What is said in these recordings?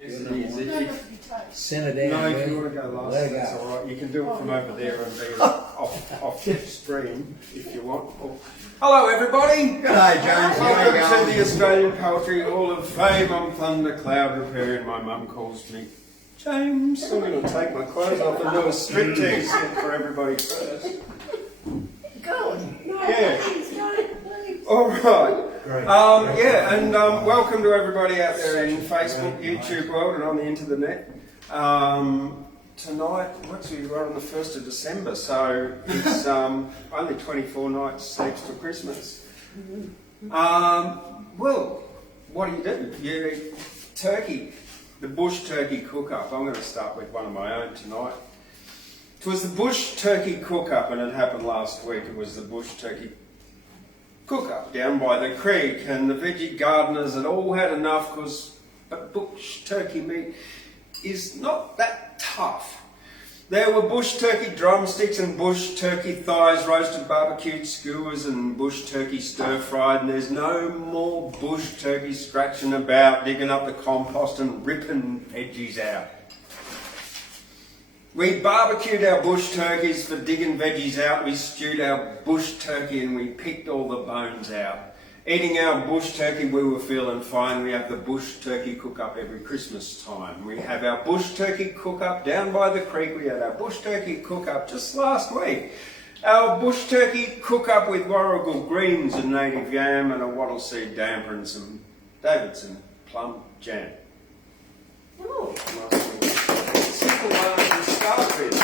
Yes, it is. If you, Send it down. no, if you want to go last, Let it that's go. all right. You can do it from over there and be off stream if you want. Hello, everybody. G'day, James. How are you Welcome to going? the Australian Poetry Hall of Fame. I'm Thundercloud, Repairian. My mum calls me James. I'm going to take my clothes off and do a striptease for everybody first. Good. Yeah. All right. And welcome to everybody out there in Facebook, YouTube world, and on the internet. Tonight, we're on the 1st of December, so it's only 24 nights sleeps till Christmas. Well, what do? You eat turkey, the bush turkey cook-up. I'm going to start with one of my own tonight. It was the bush turkey cook-up, and it happened last week. It was the bush turkey cook-up down by the creek, and the veggie gardeners had all had enough because bush turkey meat is not that tough. There were bush turkey drumsticks and bush turkey thighs, roasted barbecued skewers and bush turkey stir-fried, and there's no more bush turkey scratching about, digging up the compost and ripping veggies out. We barbecued our bush turkeys for digging veggies out. We stewed our bush turkey and we picked all the bones out. Eating our bush turkey, we were feeling fine. We have the bush turkey cook-up every Christmas time. We have our bush turkey cook-up down by the creek. We had our bush turkey cook-up just last week. Our bush turkey cook-up with warrigal greens and native yam and a wattle seed damper and some Davidson plum jam. Oh. Simple one to start with.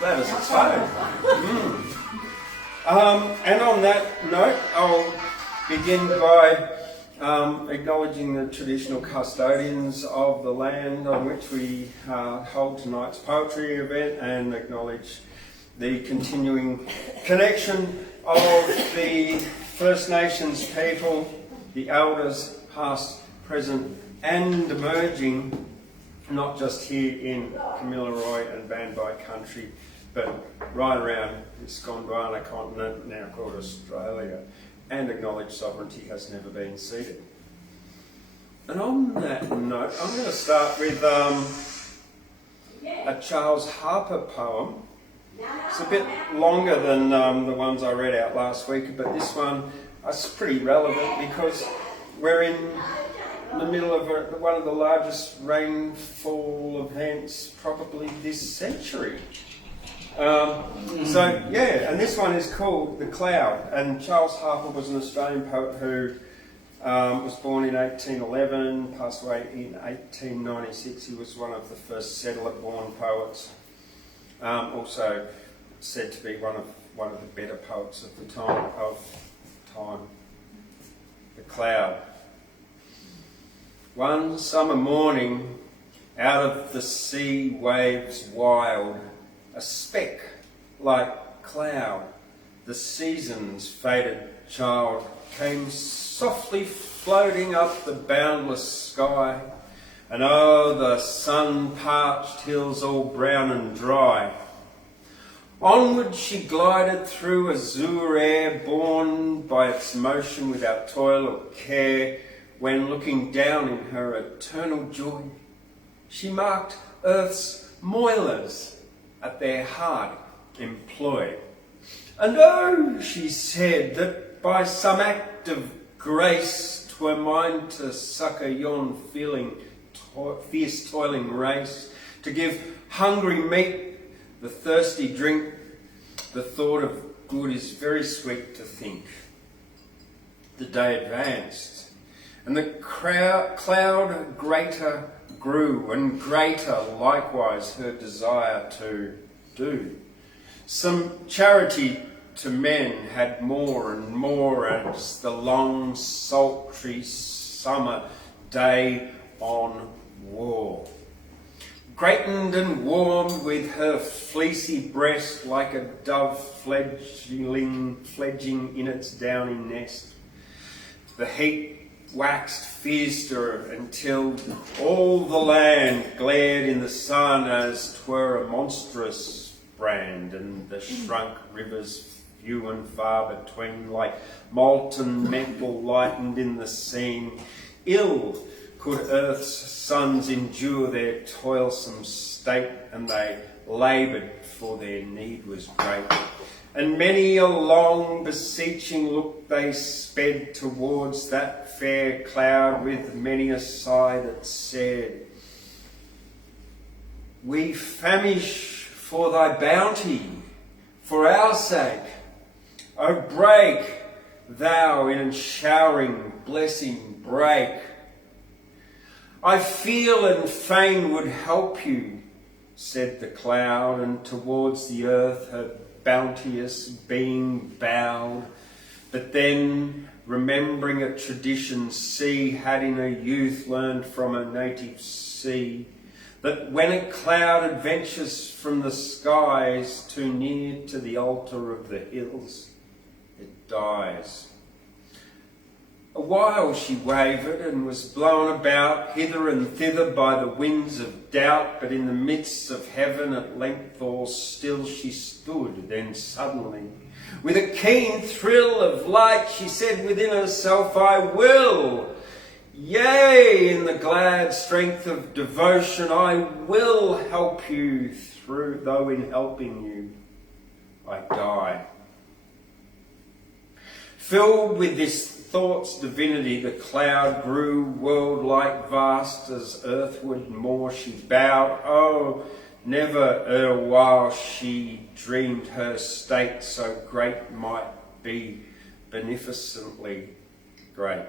That is its phone. And on that note, I'll begin by acknowledging the traditional custodians of the land on which we hold tonight's poetry event, and acknowledge the continuing connection of the First Nations people, the elders, past, present, and emerging, not just here in Kamilaroi and Bandby country, but right around this Gondwana continent, now called Australia, and acknowledge sovereignty has never been ceded. And on that note, I'm going to start with a Charles Harpur poem. It's a bit longer than the ones I read out last week, but this one is pretty relevant because we're in the middle of one of the largest rainfall events probably this century. And this one is called The Cloud. And Charles Harpur was an Australian poet who was born in 1811, passed away in 1896. He was one of the first settler-born poets. Also said to be one of the better poets of the time. The Cloud. One summer morning, out of the sea waves wild, a speck like cloud, the season's faded child, came softly floating up the boundless sky, and o'er the sun-parched hills all brown and dry. Onward she glided through azure air, borne by its motion without toil or care, when looking down in her eternal joy, she marked earth's moilers at their hard employ. And oh, she said, that by some act of grace 'twere mine to succour yon fierce toiling race, to give hungry meat, the thirsty drink. The thought of good is very sweet to think. The day advanced, and the cloud greater grew, and greater likewise her desire to do. Some charity to men had more and more as the long sultry summer day on wore. Greatened and warmed with her fleecy breast like a dove fledging in its downy nest. The heat waxed fiercer until all the land glared in the sun as 'twere a monstrous brand, and the shrunk rivers few and far between, like molten metal lightened in the scene. Ill could earth's sons endure their toilsome state, and they laboured, for their need was great. And many a long beseeching look they sped towards that fair cloud, with many a sigh that said, "We famish for thy bounty, for our sake. O break thou in showering blessing, break. I feel and fain would help you," said the cloud, and towards the earth her bounteous being bowed. But then, remembering a tradition she had in her youth learned from her native sea, that when a cloud adventures from the skies too near to the altar of the hills, it dies. A while she wavered and was blown about hither and thither by the winds of doubt, but in the midst of heaven at length all still she stood. Then suddenly, with a keen thrill of light, she said within herself, "I will. Yea, in the glad strength of devotion, I will help you through, though in helping you I die." Filled with this thought's divinity, the cloud grew world-like vast, as earthward more she bowed. Oh, never erewhile she dreamed her state so great might be, beneficently great.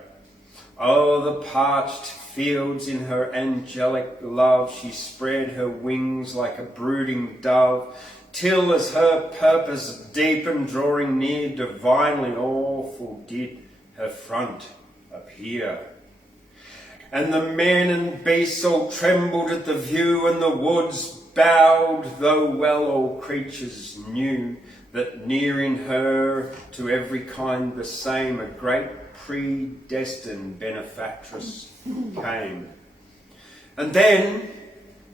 Oh, the parched fields in her angelic love, she spread her wings like a brooding dove, till as her purpose deepened, drawing near, divinely awful did her front appear. And the men and beasts all trembled at the view, and the woods bowed, though well all creatures knew that near in her to every kind the same a great predestined benefactress came. And then,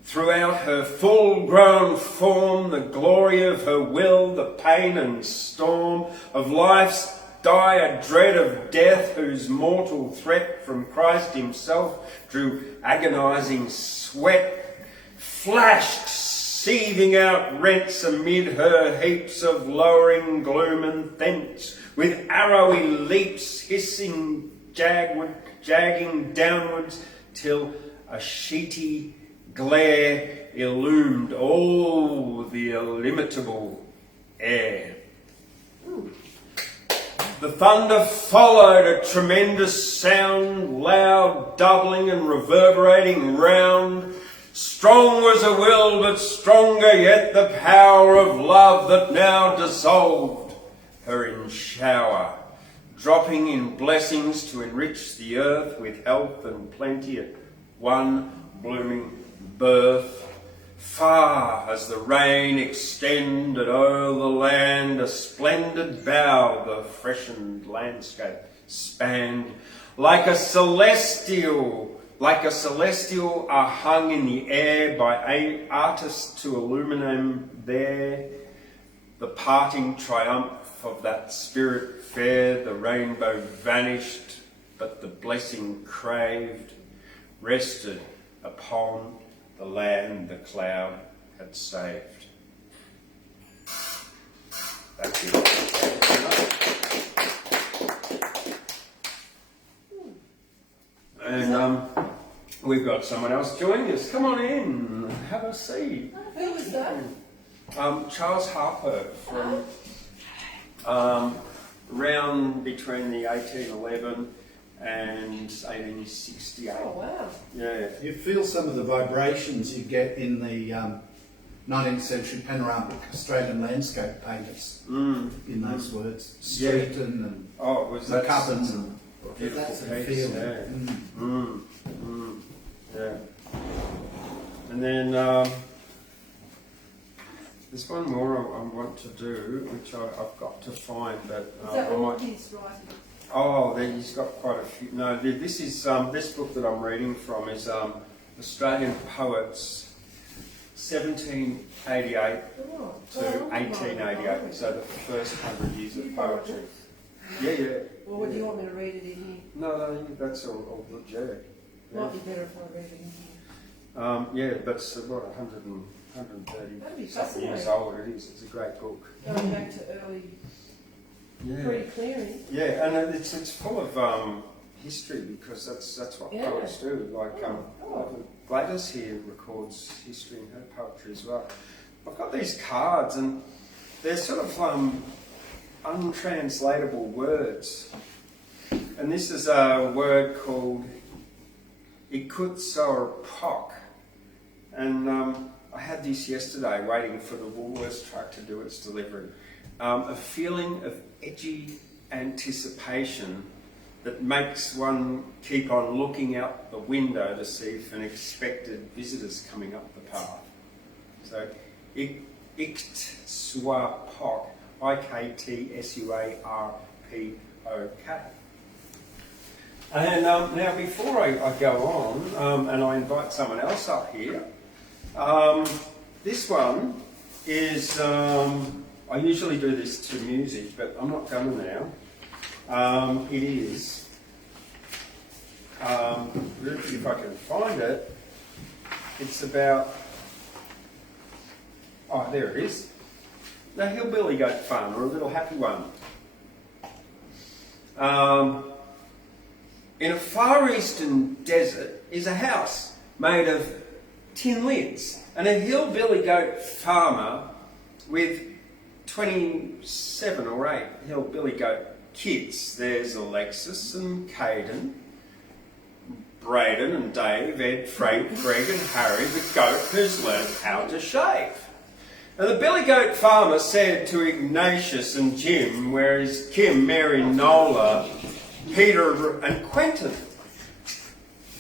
throughout her full-grown form, the glory of her will, the pain and storm of life's dire dread of death, whose mortal threat from Christ himself drew agonizing sweat, flashed seething out rents amid her heaps of lowering gloom, and thence with arrowy leaps hissing jagging downwards, till a sheety glare illumined all the illimitable air. The thunder followed, a tremendous sound, loud, doubling and reverberating round. Strong was her will, but stronger yet the power of love that now dissolved her in shower, dropping in blessings to enrich the earth with health and plenty at one blooming birth. Far as the rain extended o'er the land, a splendid bough the freshened landscape spanned. Like a celestial are hung in the air by artists to illuminate there the parting triumph of that spirit fair. The rainbow vanished, but the blessing craved rested upon the land the cloud had saved. Thank you. And we've got someone else joining us. Come on in, have a seat. Who was that? Charles Harpur from around between the 1811 and 1868. Oh, wow. Yeah. You feel some of the vibrations you get in the 19th century panoramic Australian landscape painters in those words. Streeton and was the Cubbins and beautiful that's a piece, feel. Yeah. And then there's one more I want to do, which I've got to find, but Is that I all might. his writing? Oh, he's got quite a few. No, this is this book that I'm reading from is Australian poets 1788 Oh, to well, 1888, so the first 100 years of poetry. Yeah. Well, would you want me to read it in here? No, that's all good, yeah. Might be better if I read it in here. Yeah, that's what, 130 That'd be something years fascinating. old it is. It's a great book. Going back to early pre-clearing. Yeah, and it's full of history because that's what Yeah. poets do. Like Gladys here records history in her poetry as well. I've got these cards and they're sort of untranslatable words. And this is a word called Ikutsarpok. And I had this yesterday waiting for the Woolworths truck to do its delivery. A feeling of edgy anticipation that makes one keep on looking out the window to see if an expected visitor's coming up the path. So, Iktsuarpok, Iktssuarpok. And now before I go on, and I invite someone else up here, this one is, I usually do this to music, but I'm not going to now. It is, if I can find it, it's about, there it is. The Hillbilly Goat Farmer, a little happy one. In a far eastern desert is a house made of tin lids, and a hillbilly goat farmer with 27 or 8 hillbilly goat kids. There's Alexis and Caden, Braden and Dave, Ed, Frank, Greg and Harry, the goat who's learned how to shave. And the billy goat farmer said to Ignatius and Jim, where is Kim, Mary, Nola, Peter and Quentin.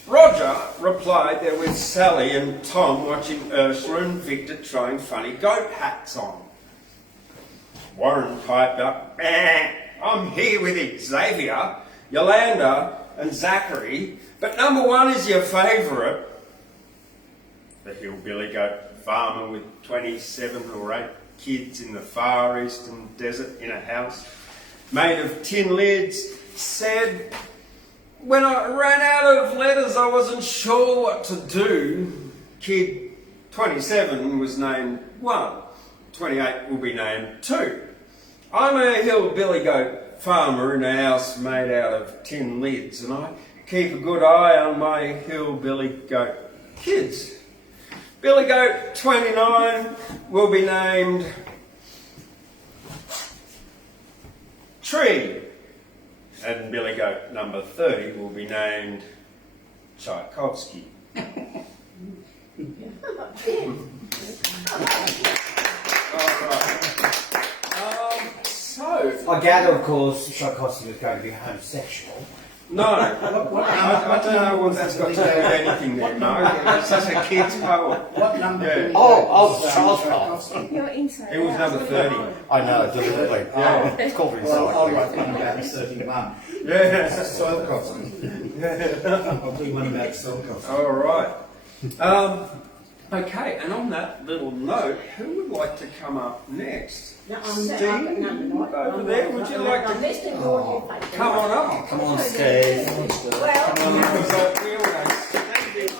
Roger replied they're with Sally and Tom watching Ursula and Victor trying funny goat hats on. Warren piped up, I'm here with Xavier, Yolanda and Zachary, but number one is your favourite. The hillbilly goat farmer with 27 or 8 kids in the far eastern desert in a house made of tin lids said, when I ran out of letters I wasn't sure what to do. Kid 27 was named 1, 28 will be named 2. I'm a hillbilly goat farmer in a house made out of tin lids and I keep a good eye on my hillbilly goat kids. Billy Goat 29 will be named Tree, and Billy Goat number 30 will be named Tchaikovsky. So I gather, of course, Tchaikovsky was going to be homosexual. no, I don't know what that's got to do with anything there, Mark. It's just a kid's poem. What number? Yeah. Charles Paul. You're inside. It was number 30. I know, deliberately. Yeah. It's called Well, I'll recycling. write one about 31. Yeah. Soil costing. I'll do one about soil costing. All right. Okay, and on that little note, who would like to come up next? No, Steve, over there, would you like to come on up? Come on, Steve. Because we all know Steve is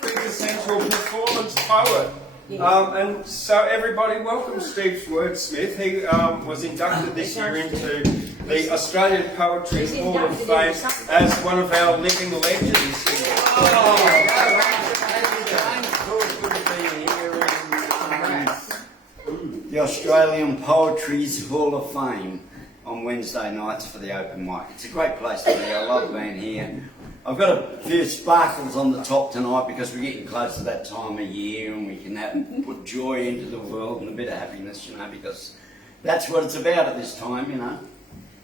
quintessential performance poet. And so everybody, welcome Steve Wordsmith. He was inducted this year into the Australian Poetry Hall of Fame as one of our living legends. The Australian Poetry's Hall of Fame on Wednesday nights for the open mic. It's a great place to be. I love being here. I've got a few sparkles on the top tonight because we're getting close to that time of year and we can put joy into the world and a bit of happiness, you know, because that's what it's about at this time, you know.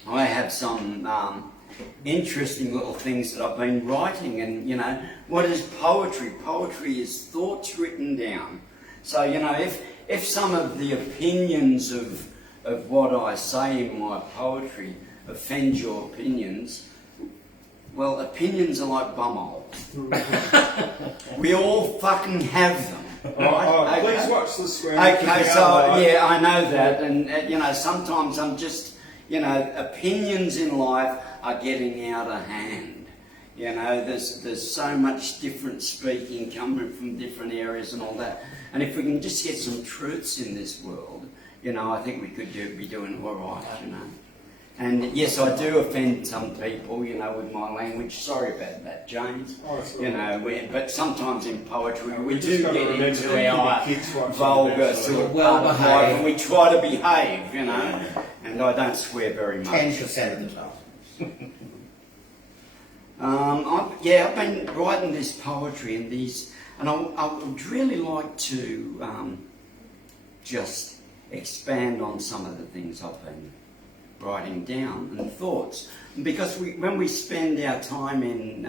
I have some interesting little things that I've been writing and, you know, what is poetry? Poetry is thoughts written down. So, you know, if some of the opinions of what I say in my poetry offend your opinions, well, opinions are like bumholes. We all fucking have them. Please watch the screen. Okay, so yeah, I know that, and you know, sometimes I'm just, you know, opinions in life are getting out of hand. You know, there's so much different speaking coming from different areas and all that. And if we can just get some truths in this world, you know, I think we could be doing all right, you know. And yes, I do offend some people, you know, with my language. Sorry about that, James. You know, but sometimes in poetry we do get into our vulgar sort of part of life, and we try to behave, you know. And I don't swear very much. 10% of the time. I've been writing this poetry and these, and I would really like to just expand on some of the things I've been writing down and thoughts, because when we spend our time in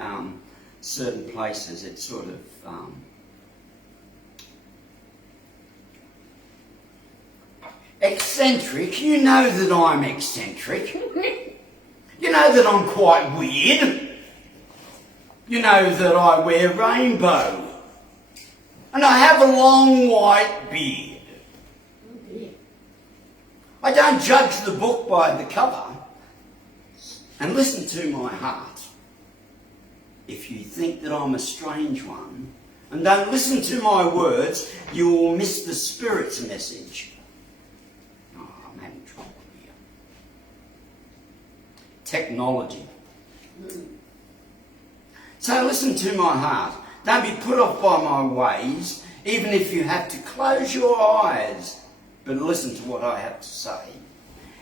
certain places, it's sort of eccentric. You know that I'm eccentric. You know that I'm quite weird. You know that I wear rainbow. And I have a long white beard. I don't judge the book by the cover. And listen to my heart. If you think that I'm a strange one, and don't listen to my words, you will miss the Spirit's message. Oh, I'm having trouble here. Technology. So listen to my heart. Don't be put off by my ways, even if you have to close your eyes. But listen to what I have to say.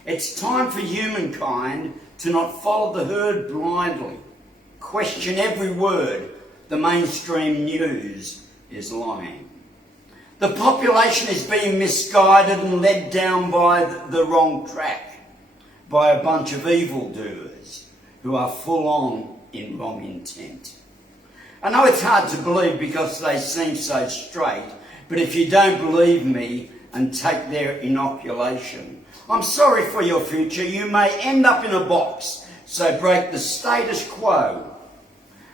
It's time for humankind to not follow the herd blindly. Question every word. The mainstream news is lying. The population is being misguided and led down by the wrong track by a bunch of evildoers who are full on in wrong intent. I know it's hard to believe because they seem so straight, but if you don't believe me and take their inoculation, I'm sorry for your future. You may end up in a box, so break the status quo.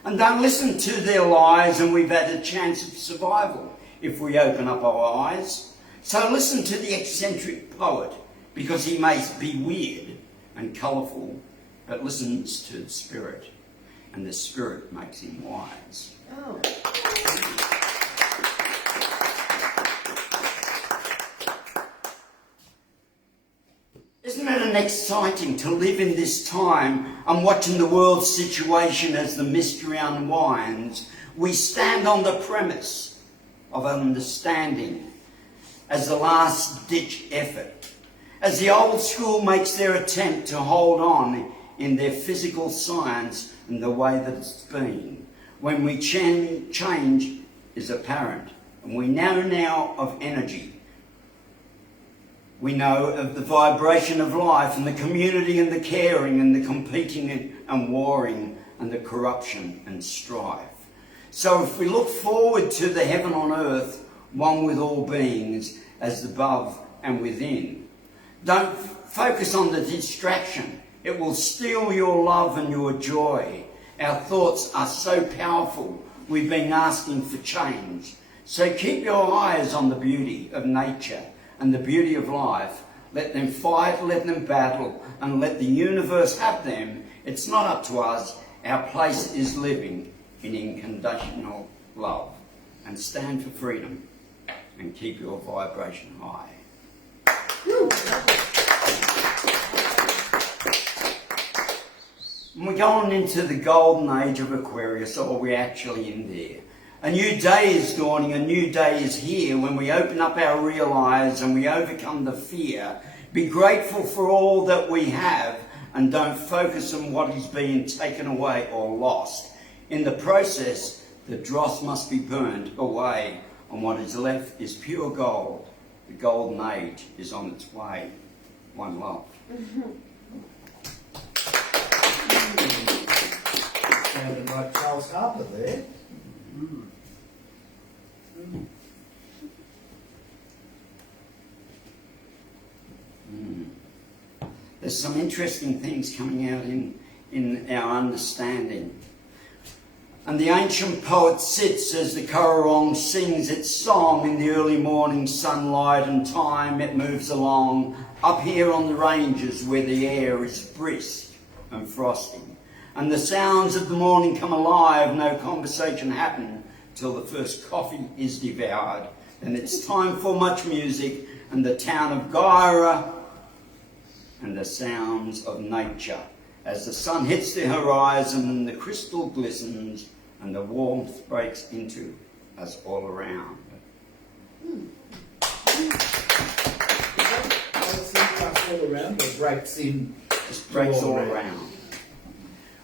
And don't listen to their lies, and we've had a chance of survival if we open up our eyes. So listen to the eccentric poet, because he may be weird and colourful, but listens to the Spirit, and the Spirit makes him wise. Oh. Isn't it exciting to live in this time? I'm watching the world's situation as the mystery unwinds. We stand on the premise of understanding as the last-ditch effort, as the old school makes their attempt to hold on in their physical science and the way that it's been. When we change is apparent, and we know now of energy. We know of the vibration of life and the community and the caring and the competing and warring and the corruption and strife. So if we look forward to the heaven on earth, one with all beings, as above and within, don't focus on the distraction. It will steal your love and your joy. Our thoughts are so powerful, we've been asking for change. So keep your eyes on the beauty of nature and the beauty of life. Let them fight, let them battle, and let the universe have them. It's not up to us. Our place is living in unconditional love. And stand for freedom and keep your vibration high. And we're going into the golden age of Aquarius, or we're actually in there. A new day is dawning, a new day is here when we open up our real eyes and we overcome the fear. Be grateful for all that we have and don't focus on what is being taken away or lost. In the process, the dross must be burnt away, and what is left is pure gold. The golden age is on its way. One love. Sounded like Charles Harpur there. There's some interesting things coming out in our understanding. And the ancient poet sits as the Currawong sings its song in the early morning sunlight, and time it moves along up here on the ranges where the air is brisk and frosty. And the sounds of the morning come alive, no conversation happen till the first coffee is devoured. And it's time for much music and the town of Guyra and the sounds of nature. As the sun hits the horizon and the crystal glistens and the warmth breaks into us all around. All around, or breaks in? Just breaks all around.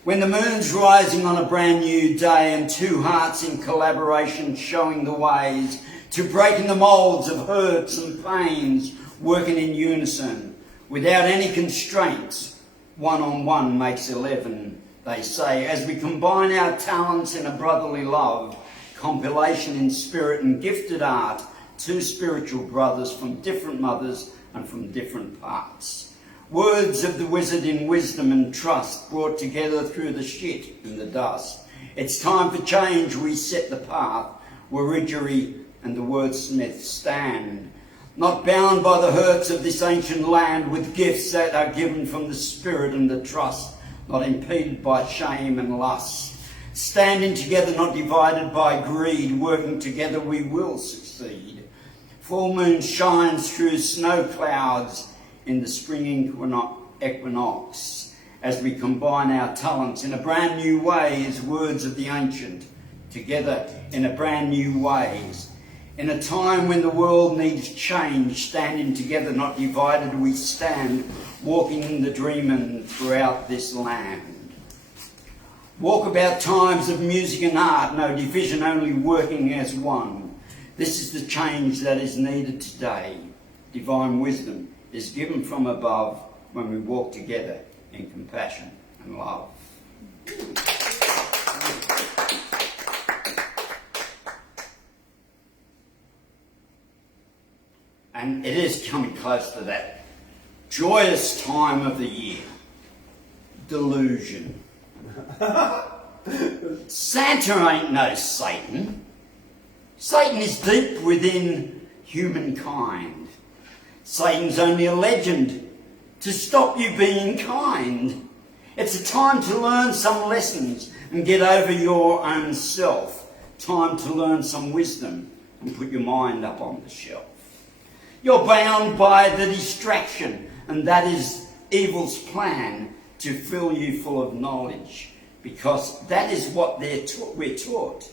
When the moon's rising on a brand new day and two hearts in collaboration showing the ways to breaking the moulds of hurts and pains, working in unison without any constraints, 1 on 1 makes 11, they say, as we combine our talents in a brotherly love, compilation in spirit and gifted art, two spiritual brothers from different mothers and from different parts. Words of the wizard in wisdom and trust brought together through the shit and the dust. It's time for change, we set the path where Ridgery and the Wordsmith stand, not bound by the hurts of this ancient land with gifts that are given from the spirit and the trust, not impeded by shame and lust. Standing together, not divided by greed, working together we will succeed. Full moon shines through snow clouds in the spring equinox as we combine our talents in a brand new way as words of the ancient, together in a brand new ways. In a time when the world needs change, standing together, not divided, we stand, walking in the dreaming throughout this land. Walk about times of music and art, no division, only working as one. This is the change that is needed today. Divine wisdom is given from above when we walk together in compassion and love. And it is coming close to that joyous time of the year. Delusion. Santa ain't no Satan. Satan is deep within humankind. Satan's only a legend to stop you being kind. It's a time to learn some lessons and get over your own self. Time to learn some wisdom and put your mind up on the shelf. You're bound by the distraction, and that is evil's plan to fill you full of knowledge, because that is what we're taught.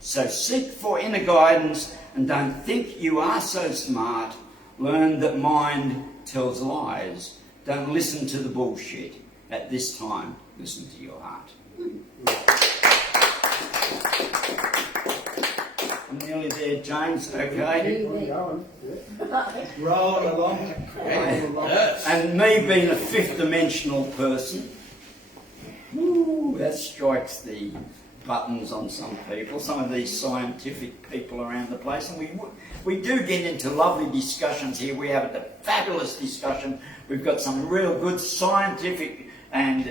So seek for inner guidance and don't think you are so smart. Learn that mind tells lies. Don't listen to the bullshit. At this time, listen to your heart. I'm nearly there, James. Okay. Rolling along. And me being a fifth dimensional person, that strikes the buttons on some people, some of these scientific people around the place. And we do get into lovely discussions here. We have a fabulous discussion. We've got some real good scientific and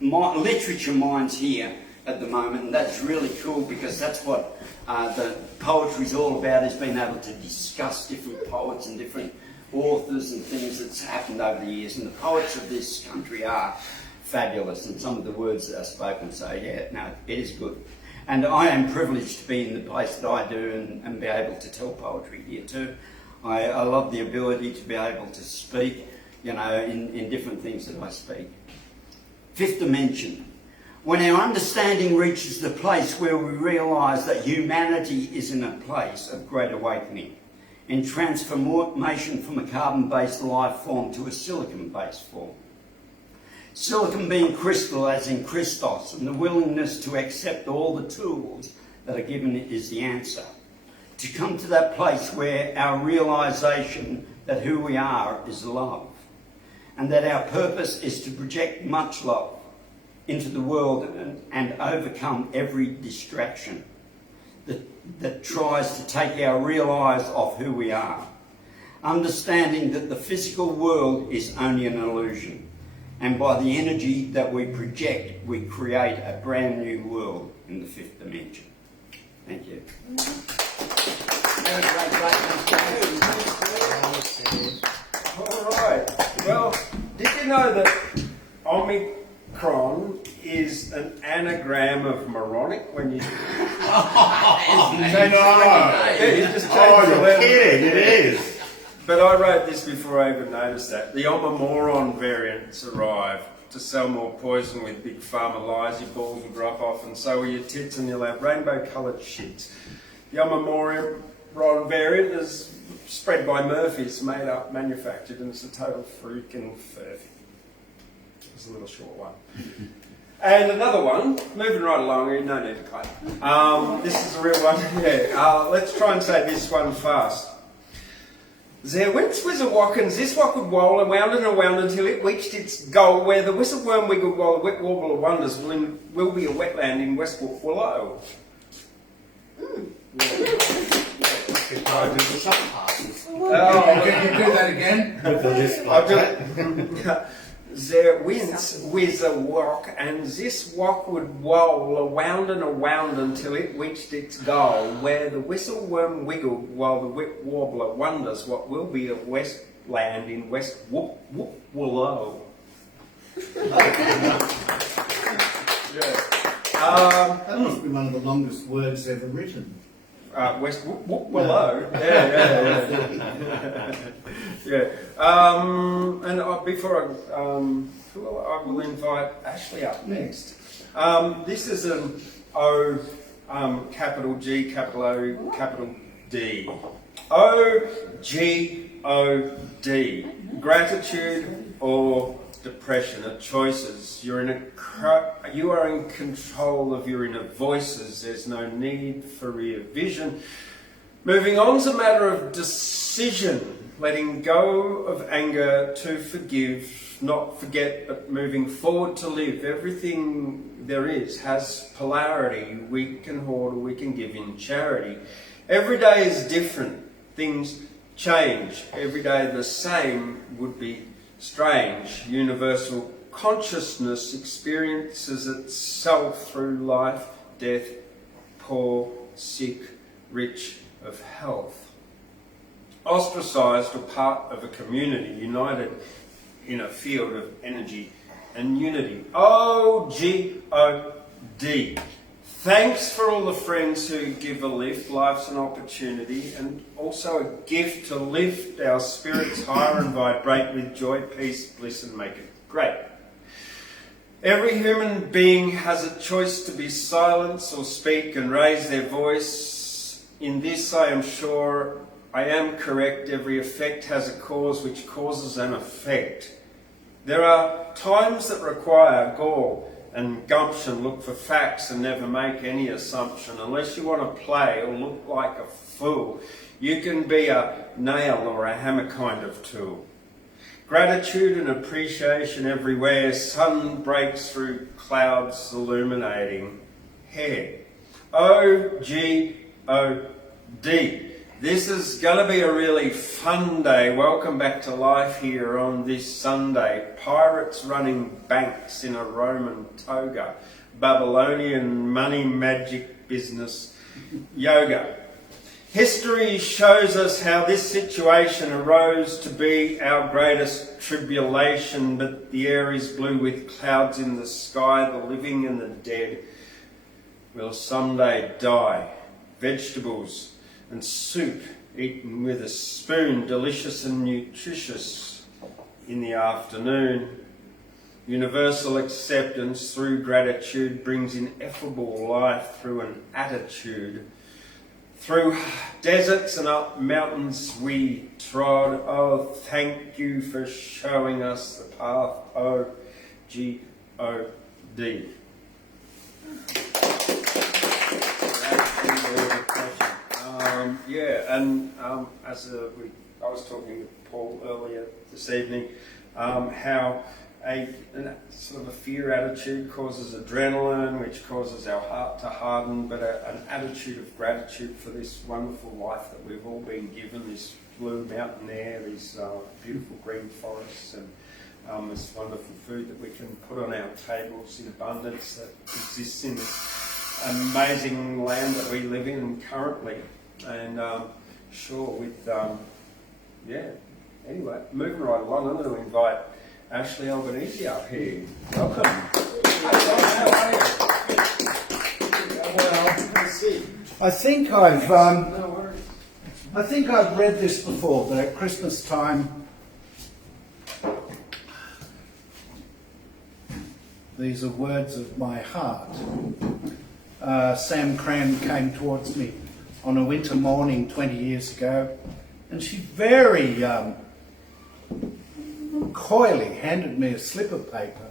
literature minds here at the moment, and that's really cool, because that's what the poetry is all about, is being able to discuss different poets and different authors and things that's happened over the years. And the poets of this country are fabulous, and some of the words that are spoken, so yeah, no, it is good. And I am privileged to be in the place that I do and be able to tell poetry here too. I love the ability to be able to speak, you know, in different things that I speak. Fifth dimension. When our understanding reaches the place where we realise that humanity is in a place of great awakening, in transformation from a carbon-based life form to a silicon-based form. Silicon being crystal, as in Christos, and the willingness to accept all the tools that are given is the answer. To come to that place where our realisation that who we are is love, and that our purpose is to project much love into the world and overcome every distraction that tries to take our real eyes off who we are. Understanding that the physical world is only an illusion, and by the energy that we project, we create a brand new world in the fifth dimension. Thank you. All right. Well, did you know that Omicron is an anagram of moronic when you... Yeah, you just changed the letter. Kidding, it is. But I wrote this before I even noticed that. The Omamoron variants arrived to sell more poison with big pharma lies. Your balls will drop off and so will your tits and you'll have rainbow-coloured shits. The Omamoron variant is spread by Murphy's, made up, manufactured, and it's a total freaking furphy. It was a little short one. And another one, moving right along here, no need to clap. This is a real one. Yeah, let's try and say this one fast. There once was a walk, and this walk would roll and wound until it reached its goal, where the whistle worm wiggled while the wet warbler wonders will be a wetland in West Willow. Could try to do the subclasses. Can you do that again? With the list I'll like do that. it. There once was a walk, and this walk would roll around and around until it reached its goal, where the whistle worm wiggled while the whip warbler wonders what will be a westland in West Willow. That must be one of the longest words ever written. West Willow. Yeah. And before I will invite Ashley up next. This is an O, capital G, capital O, capital D. O-G-O-D. Gratitude or depression are choices. You are in control of your inner voices. There's no need for rear vision. Moving on is a matter of decision. Letting go of anger to forgive, not forget, but moving forward to live. Everything there is has polarity. We can hoard or we can give in charity. Every day is different. Things change. Every day the same would be strange. Universal consciousness experiences itself through life, death, poor, sick, rich, of health. Ostracised or part of a community, united in a field of energy and unity. O-G-O-D. Thanks for all the friends who give a lift. Life's an opportunity and also a gift to lift our spirits higher and vibrate with joy, peace, bliss and make it great. Every human being has a choice to be silent or speak and raise their voice. In this I am sure I am correct. Every effect has a cause which causes an effect. There are times that require gall and gumption. Look for facts and never make any assumption. Unless you want to play or look like a fool, you can be a nail or a hammer kind of tool. Gratitude and appreciation everywhere. Sun breaks through clouds illuminating hair. O-G-O-D. This is going to be a really fun day. Welcome back to life here on this Sunday. Pirates running banks in a Roman toga. Babylonian money magic business yoga. History shows us how this situation arose to be our greatest tribulation, but the air is blue with clouds in the sky. The living and the dead will someday die. Vegetables and soup eaten with a spoon, delicious and nutritious in the afternoon. Universal acceptance through gratitude brings ineffable life through an attitude. Through deserts and up mountains we trod. Oh, thank you for showing us the path. O-G-O-D. As I was talking to Paul earlier this evening, how a sort of a fear attitude causes adrenaline, which causes our heart to harden, but an attitude of gratitude for this wonderful life that we've all been given, this blue mountain air, these beautiful green forests, and this wonderful food that we can put on our tables in abundance that exists in amazing land that we live in currently. And sure, with anyway, moving right along, I'm going to invite Ashley Albanese up here. Welcome. How are you? I think I've read this before, that at Christmas time these are words of my heart. Sam Cran came towards me on a winter morning 20 years ago, and she very coyly handed me a slip of paper,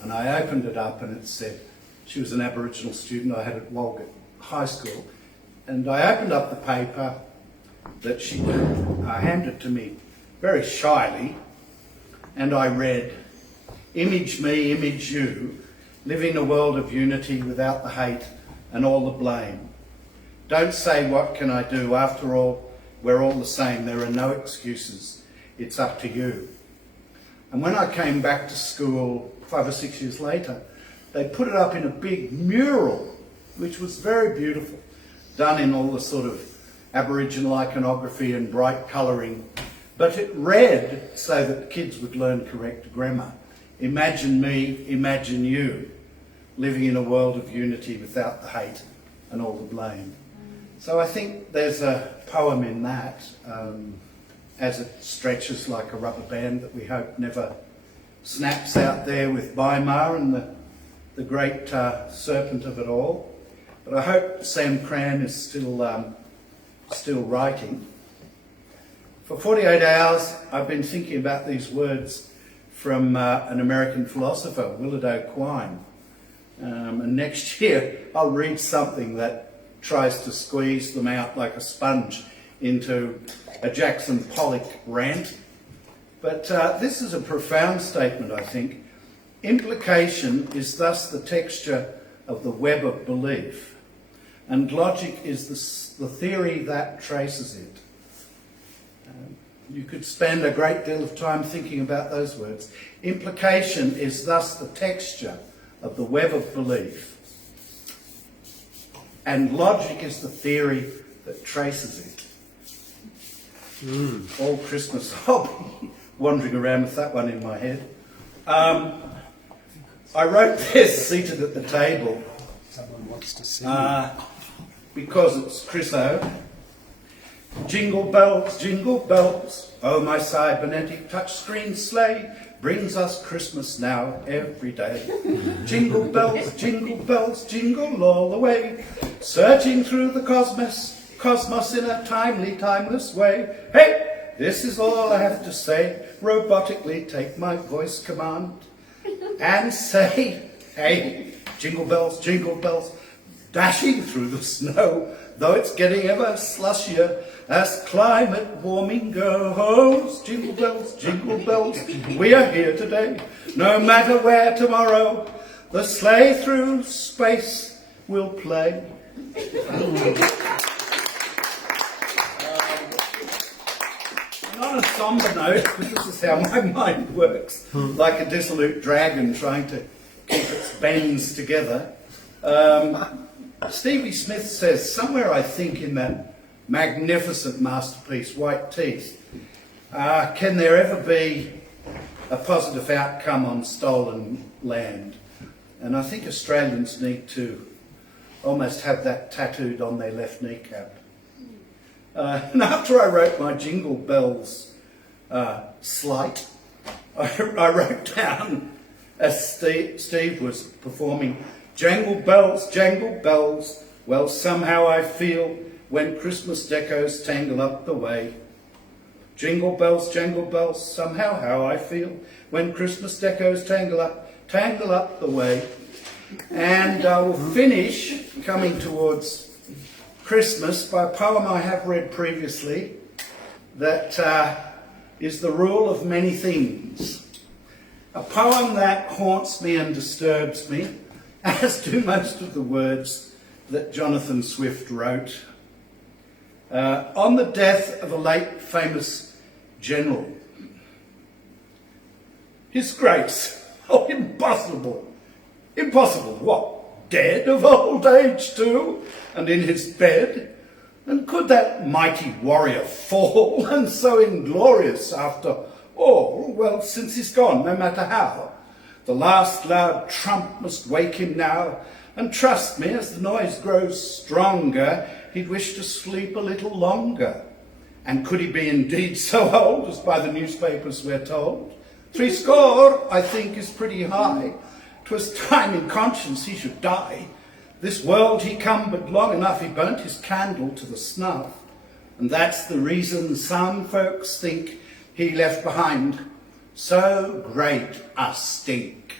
and I opened it up and it said, she was an Aboriginal student I had at Walgett High School, and I opened up the paper that she handed to me very shyly, and I read, "Image me, image you, live in a world of unity without the hate and all the blame. Don't say what can I do, after all, we're all the same, there are no excuses, it's up to you." And when I came back to school 5 or 6 years later, they put it up in a big mural, which was very beautiful, done in all the sort of Aboriginal iconography and bright colouring. But it read so that the kids would learn correct grammar. Imagine me, imagine you, living in a world of unity without the hate and all the blame. So I think there's a poem in that, as it stretches like a rubber band that we hope never snaps out there with Weimar and the great serpent of it all. But I hope Sam Cran is still writing. For 48 hours I've been thinking about these words from an American philosopher, Willard O'Quine. And next year I'll read something that tries to squeeze them out like a sponge into a Jackson Pollock rant. But this is a profound statement, I think. Implication is thus the texture of the web of belief, and logic is the theory that traces it. You could spend a great deal of time thinking about those words. Implication is thus the texture of the web of belief, and logic is the theory that traces it. All Christmas I'll be wandering around with that one in my head. I wrote this seated at the table. Someone wants to see. Because it's Chriso. Jingle bells, oh my cybernetic touchscreen sleigh brings us Christmas now every day. Jingle bells, jingle all the way, searching through the cosmos in a timely, timeless way. Hey, this is all I have to say. Robotically take my voice command and say, hey, jingle bells, dashing through the snow, though it's getting ever slushier as climate warming goes. Jingle bells, we are here today, no matter where tomorrow the sleigh through space will play. On a somber note, this is how my mind works, like a dissolute dragon trying to keep its bangs together. Stevie Smith says, somewhere I think in that magnificent masterpiece, White Teeth, can there ever be a positive outcome on stolen land? And I think Australians need to almost have that tattooed on their left kneecap. And after I wrote my Jingle Bells slight, I wrote down, as Steve was performing, jangle bells, well somehow I feel when Christmas decos tangle up the way. Jingle bells, somehow how I feel when Christmas decos tangle up the way. And I will finish, coming towards Christmas, by a poem I have read previously that is The Rule of Many Things. A poem that haunts me and disturbs me, as do most of the words that Jonathan Swift wrote. On the death of a late famous general. His Grace, oh impossible, what? dead of old age too, and in his bed? And could that mighty warrior fall, and so inglorious after all? Well, since he's gone, no matter how, the last loud trump must wake him now, and trust me, as the noise grows stronger, he'd wish to sleep a little longer. And could he be indeed so old, as by the newspapers we're told? 80, I think, is pretty high. 'Twas time in conscience he should die. This world he cumbered long enough, he burnt his candle to the snuff. And that's the reason some folks think he left behind so great a stink.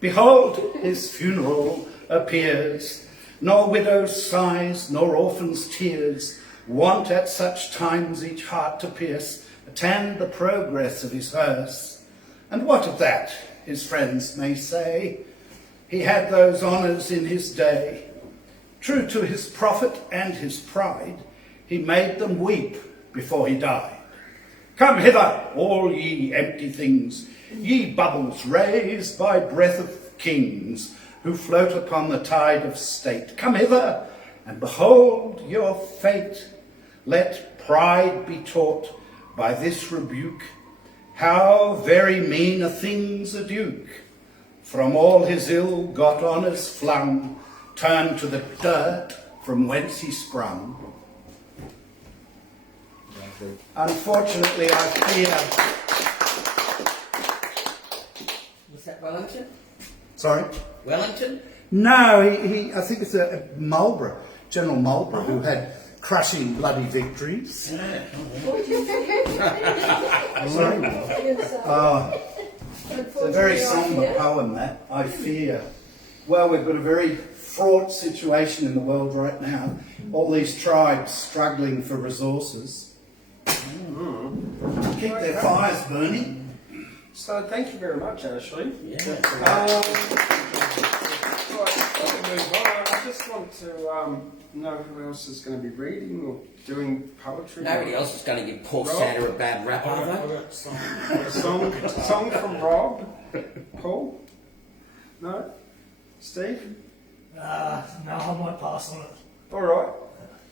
Behold, his funeral appears, nor widow's sighs, nor orphan's tears want at such times each heart to pierce, attend the progress of his hearse. And what of that, his friends may say? He had those honours in his day. True to his profit and his pride, he made them weep before he died. Come hither, all ye empty things, ye bubbles raised by breath of kings, who float upon the tide of state. Come hither, and behold your fate. Let pride be taught by this rebuke, how very mean a thing's a duke. From all his ill-got honours flung, turned to the dirt from whence he sprung. Unfortunately, I fear... Was that Wellington? Sorry? Wellington? No, I think it's a Marlborough, General Marlborough, who had crushing bloody victories. Sorry? It's a very sombre poem, that, I fear. Well, we've got a very fraught situation in the world right now. All these tribes struggling for resources. Keep their fires burning. So thank you very much, Ashley. Yeah. Before we move on, I just want to know who else is going to be reading or doing poetry. Nobody else is going to give Paul Santa a bad rap over. A song from Rob? Paul? No? Steve? No, I might pass on it. All right.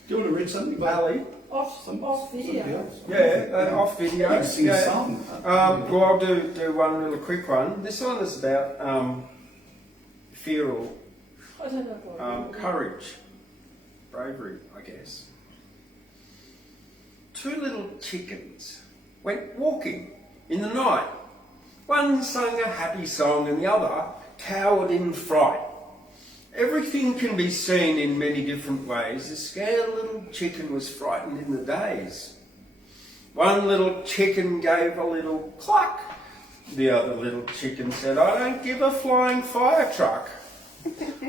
Do you want to read something? Valley? Off video. Yeah, off video. You can sing a Yeah. song. Well, I'll do one really quick one. This one is about fear or I don't know what. courage, bravery, I guess. Two little chickens went walking in the night. One sang a happy song and the other cowered in fright. Everything can be seen in many different ways. The scared little chicken was frightened in the daze. One little chicken gave a little cluck. The other little chicken said, I don't give a flying fire truck.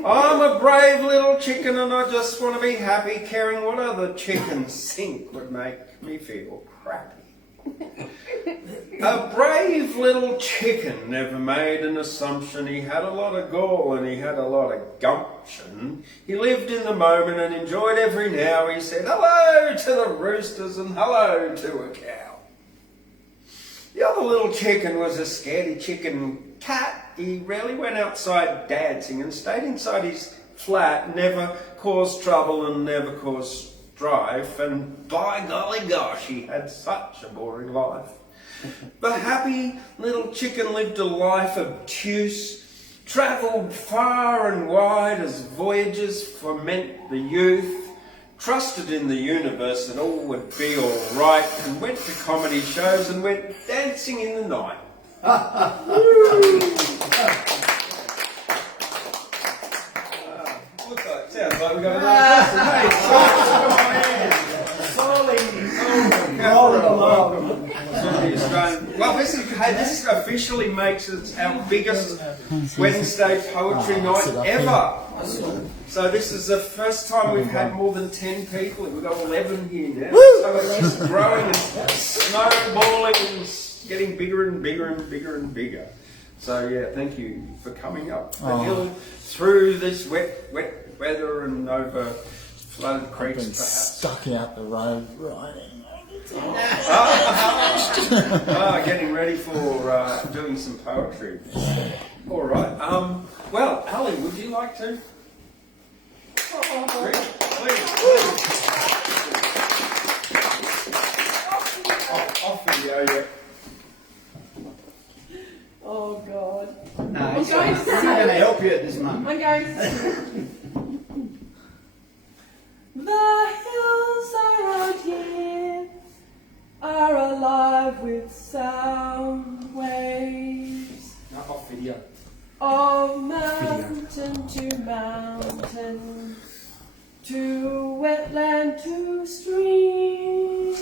I'm a brave little chicken and I just want to be happy, caring what other chickens think would make me feel crappy. A brave little chicken never made an assumption. He had a lot of gall and he had a lot of gumption. He lived in the moment and enjoyed every now. He said hello to the roosters and hello to a cow. The other little chicken was a scaredy chicken cat. He rarely went outside dancing and stayed inside his flat, never caused trouble and never caused strife, and by golly gosh, he had such a boring life. The happy little chicken lived a life obtuse, travelled far and wide as voyages foment the youth, trusted in the universe that all would be all right, and went to comedy shows and went dancing in the night. Sounds like we've got another person. Well, this officially makes it our biggest Wednesday poetry night ever. So this is the first time we've had more than 10 people. We've got 11 here now. So it's just growing and snowballing and getting bigger and bigger and bigger and bigger. So yeah, thank you for coming up the hill through this wet weather and over flooded creeks perhaps. Stuck out the road riding. Getting ready for doing some poetry. All right. Well, Ali, would you like to Off video, yeah. Oh God. No, I'm he's going not to going to help you at this moment. I'm going to The hills around here are alive with sound waves No, off video. of mountain to mountain, to wetland to stream.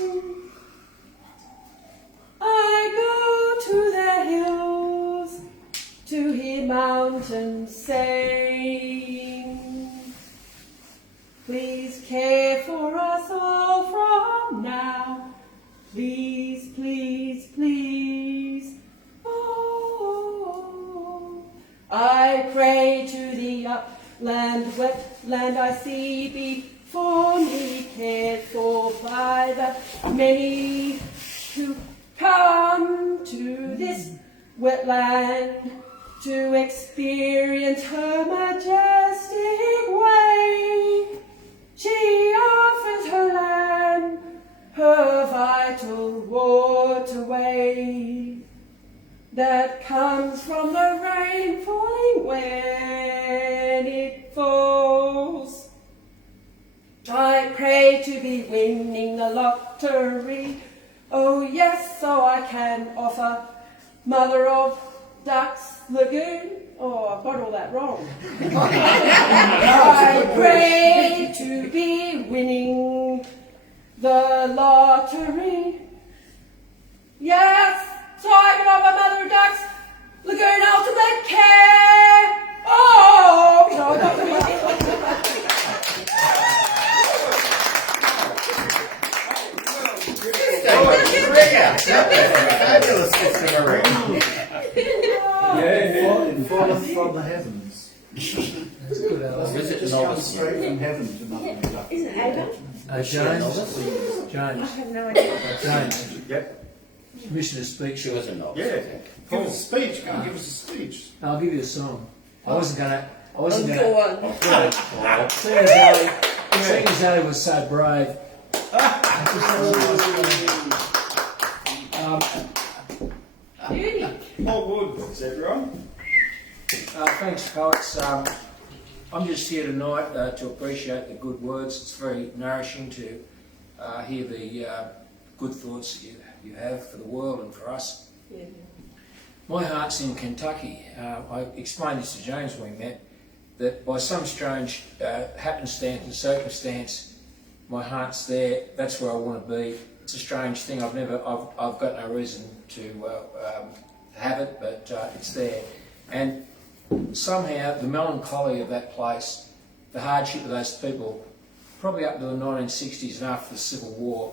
I go to the hills to hear mountains sing. Please care for us all from now. Please, please, please. Oh, I pray to the upland, wetland I see before me, cared for by the many who come to this wetland to experience her majestic way. She offers her land, her vital waterway that comes from the rain falling when it falls. I pray to be winning the lottery. Oh yes, so I can offer Mother of Ducks Lagoon. Oh, I've got all that wrong. I pray to be winning the lottery. Yes, so I can offer Mother of Ducks Lagoon ultimate care. Oh, no, Fabulous system around. It falleth from the heavens. That's good, Alan. Is it Just novel? comes straight from heaven to nothing. Isn't it Ava? James. I James. have no idea. James. Yep. Permission to speak. She was a novel. Yeah. Give us a speech. Come give us a speech. I'll give you a song. I wasn't gonna. Go on. Seeing as Ali was so brave. Beauty. More wood, is that right? Thanks, poets. I'm just here tonight to appreciate the good words. It's very nourishing to hear the good thoughts that you have for the world and for us. Yeah. My heart's in Kentucky. I explained this to James when we met, that by some strange happenstance and circumstance, my heart's there. That's where I want to be. It's a strange thing. I've got no reason to have it, but it's there. And somehow the melancholy of that place, the hardship of those people, probably up to the 1960s and after the Civil War,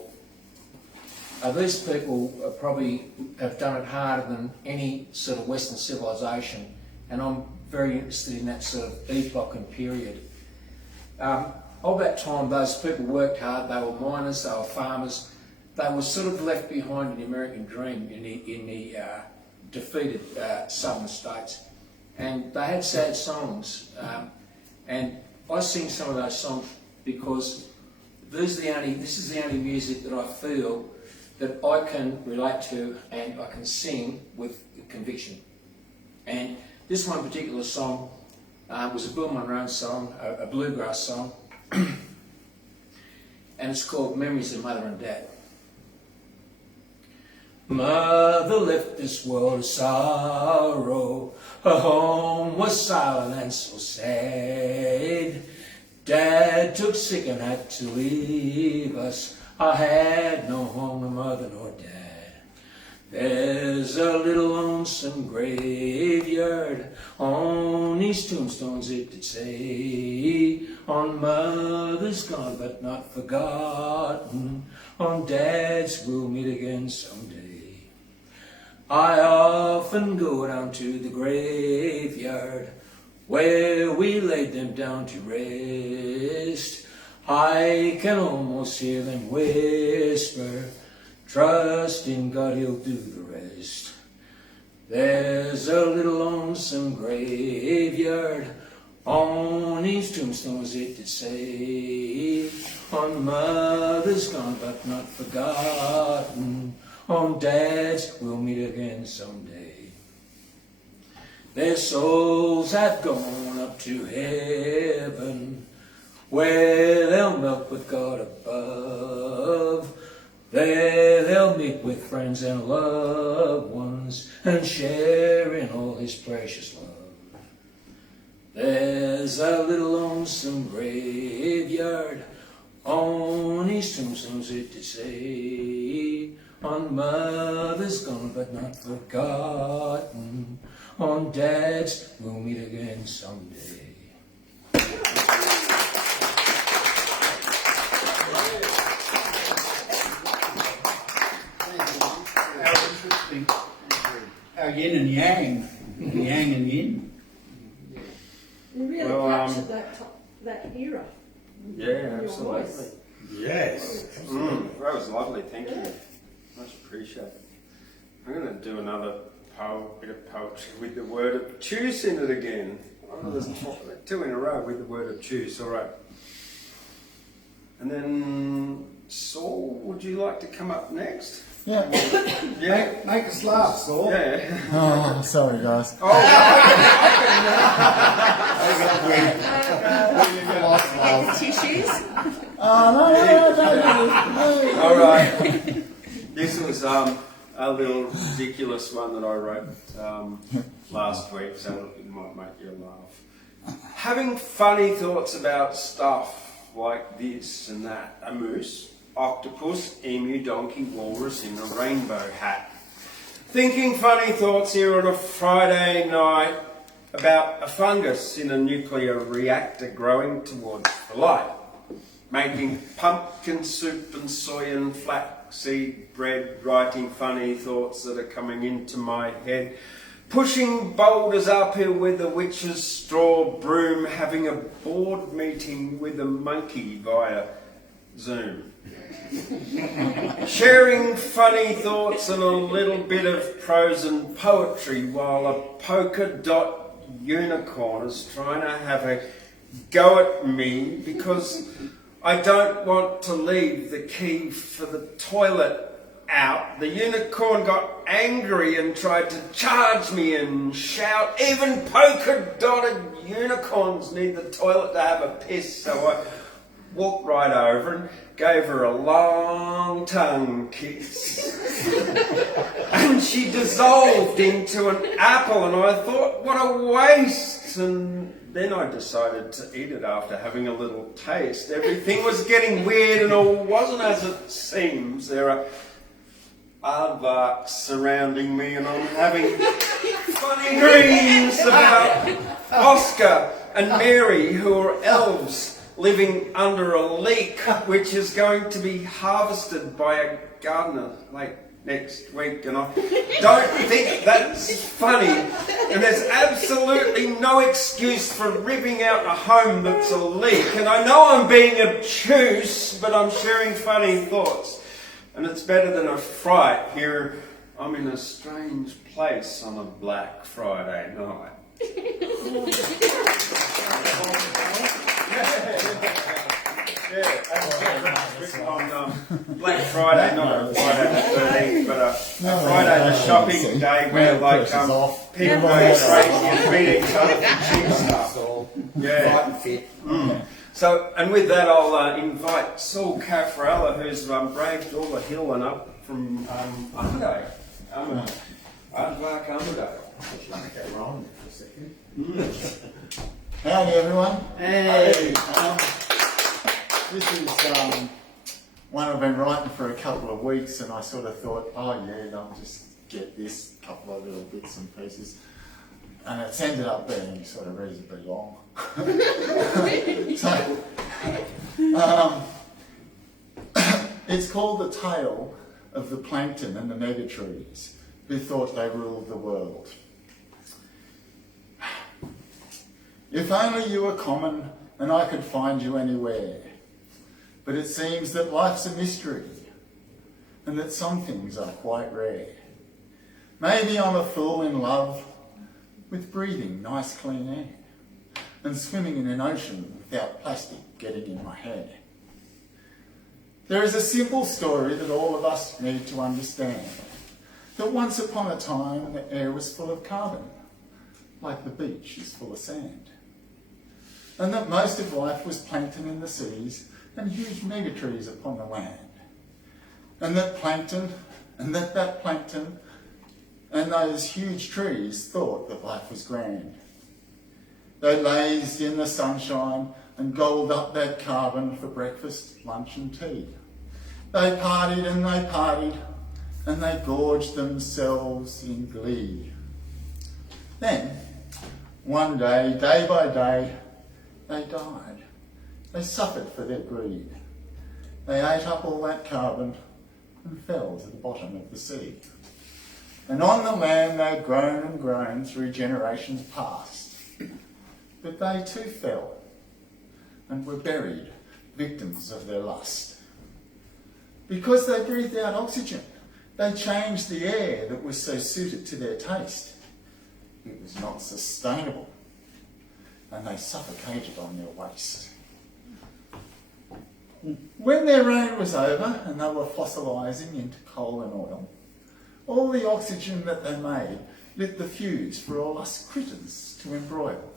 these people probably have done it harder than any sort of Western civilization, and I'm very interested in that sort of epoch and period. Of that time, those people worked hard. They were miners, they were farmers. They were sort of left behind in the American dream in the defeated southern states. And they had sad songs. And I sing some of those songs because this is the only music that I feel that I can relate to and I can sing with conviction. And this one particular song was a Bill Monroe song, a bluegrass song, and it's called Memories of Mother and Dad. Mother left this world of sorrow, her home was silent and so sad. Dad took sick and had to leave us. I had no home, no mother nor dad. There's a little lonesome graveyard on these tombstones, it did say, on Mother's gone but not forgotten, on Dad's we'll meet again someday. I often go down to the graveyard where we laid them down to rest. I can almost hear them whisper, trust in God, he'll do the rest. There's a little lonesome graveyard On his tombstones it did say, on mothers gone but not forgotten, on dads we'll meet again someday. Their souls have gone up to heaven, where they'll melt with God above. There they'll meet with friends and loved ones, and share in all his precious love. There's a little lonesome graveyard, on his tombstones it did say, on mothers gone but not forgotten, on dads we'll meet again someday. How interesting. How yin and yang. Yang and yin. You really Well, captured that era. Yeah, Your absolutely. voice. Yes. That was lovely, thank you. Much appreciated. I'm going to do another bit of poetry with the word of choose in it again. Oh, there's 2 in a row with the word of choose, all right. And then, Saul, would you like to come up next? Yeah. Yeah? Make us laugh, Saul. Yeah. Oh, sorry, guys. Tissues? Oh, no. All right. This was a little ridiculous one that I wrote last week, so it might make you laugh. Having funny thoughts about stuff like this and that. A moose, octopus, emu, donkey, walrus in a rainbow hat. Thinking funny thoughts here on a Friday night about a fungus in a nuclear reactor growing towards the light. Making pumpkin soup and soy and flaxseed bread, writing funny thoughts that are coming into my head. Pushing boulders uphill with a witch's straw broom, having a board meeting with a monkey via Zoom. Sharing funny thoughts and a little bit of prose and poetry while a polka dot unicorn is trying to have a go at me because I don't want to leave the key for the toilet out. The unicorn got angry and tried to charge me and shout, even polka-dotted unicorns need the toilet to have a piss. So I walked right over and gave her a long tongue kiss. And she dissolved into an apple, and I thought, what a waste. And then I decided to eat it after having a little taste. Everything was getting weird and all wasn't as it seems. There are aardvarks surrounding me and I'm having funny dreams about Oscar and Mary, who are elves living under a leek, which is going to be harvested by a gardener late next week, and I don't think that's funny, and there's absolutely no excuse for ripping out a home that's a leak, and I know I'm being obtuse, but I'm sharing funny thoughts, and it's better than a fright. Here I'm in a strange place on a Black Friday night. Written on Black Friday, not a Friday the 13th, but a Friday the shopping day where like people go crazy and beat each other for cheap stuff. Right and fit. So, and with that, I'll invite Saul Cafarella, who's braved all the hill and up from Armadale. Aardvark Armadale. Howdy, everyone. Hey. This is one I've been writing for a couple of weeks, and I sort of thought, oh yeah, I'll just get this couple of little bits and pieces. And it's ended up being sort of reasonably long. So, it's called The Tale of the Plankton and the Megatrees who thought they ruled the world. If only you were common and I could find you anywhere. But it seems that life's a mystery and that some things are quite rare. Maybe I'm a fool in love with breathing nice clean air. and swimming in an ocean without plastic getting in my hair. There is a simple story that all of us need to understand, that once upon a time the air was full of carbon, like the beach is full of sand, and that most of life was plankton in the seas and huge megatrees upon the land, and that plankton and that plankton and those huge trees thought that life was grand. They lazed in the sunshine and gobbled up that carbon for breakfast, lunch and tea. They partied and they gorged themselves in glee. Then, one day, day by day, they died. They suffered for their greed. They ate up all that carbon and fell to the bottom of the sea. And on the land they'd grown and grown through generations past. But they too fell and were buried, victims of their lust. Because they breathed out oxygen, they changed the air that was so suited to their taste. It was not sustainable, and they suffocated on their waste. When their reign was over and they were fossilising into coal and oil, all the oxygen that they made lit the fuse for all us critters to embroil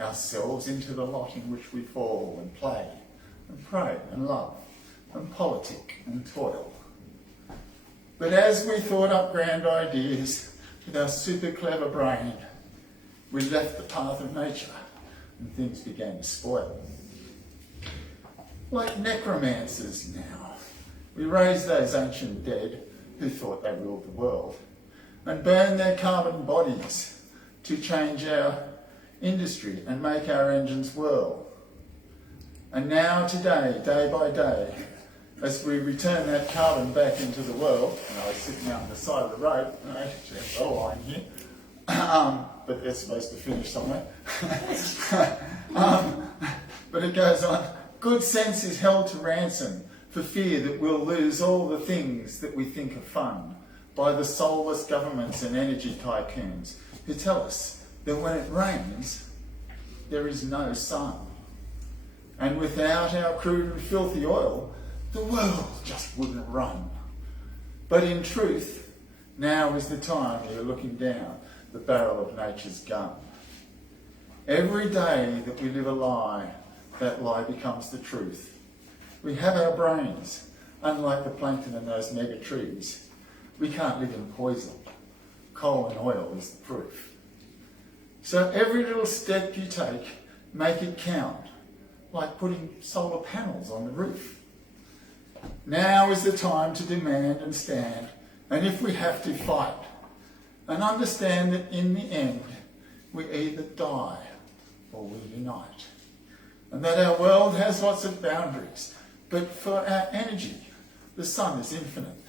ourselves into the lot in which we fall and play and pray and love and politic and toil. But as we thought up grand ideas with our super clever brain, we left the path of nature and things began to spoil. Like necromancers now, we raised those ancient dead who thought they ruled the world and burned their carbon bodies to change our industry and make our engines whirl. And now today, day by day, as we return that carbon back into the world, and I was sitting out on the side of the road, and I actually have a line here, but they're supposed to finish somewhere. But it goes on, good sense is held to ransom for fear that we'll lose all the things that we think are fun by the soulless governments and energy tycoons who tell us that when it rains, there is no sun. And without our crude and filthy oil, the world just wouldn't run. But in truth, now is the time you're looking down the barrel of nature's gun. Every day that we live a lie, that lie becomes the truth. We have our brains, unlike the plankton in those mega trees. We can't live in poison. Coal and oil is the proof. So every little step you take, make it count, like putting solar panels on the roof. Now is the time to demand and stand, and if we have to, fight, and understand that in the end, we either die or we unite. And that our world has lots of boundaries, but for our energy, the sun is infinite.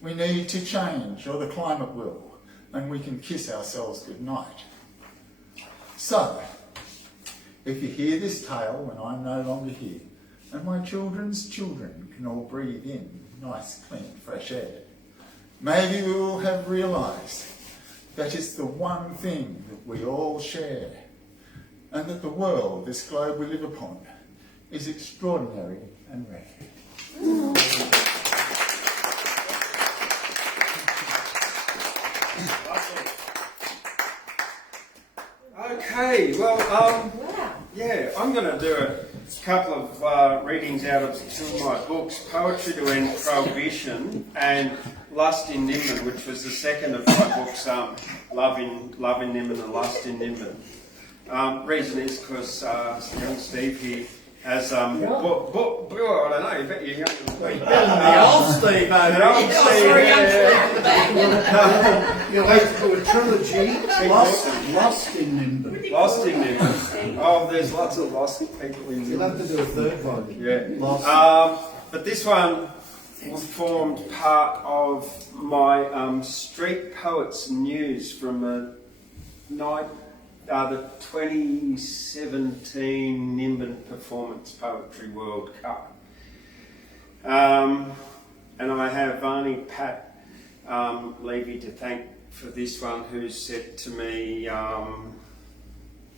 We need to change, or the climate will, and we can kiss ourselves goodnight. So, if you hear this tale when I'm no longer here, and my children's children can all breathe in nice, clean, fresh air, maybe we will have realised that it's the one thing that we all share, and that the world, this globe we live upon, is extraordinary and rare. Okay, well, yeah, I'm going to do a couple of readings out of two of my books, Poetry to End Prohibition and Lust in Nimbin, which was the second of my books, Love in Nimbin and Lust in Nimbin. Reason is because young Steve here has, I don't know, I bet you're younger than me. The old Steve over The old Steve, You'll have to do a trilogy. Lost in Nimbin. Lost in Nimbin. Oh, there's lots of lost people in Nimbin. You'll have to do a third one. Yeah. Lost. But this one formed part of my Street Poets News from the 2017 Nimbin Performance Poetry World Cup. And I have Varney Pat Levy to thank for this one, who said to me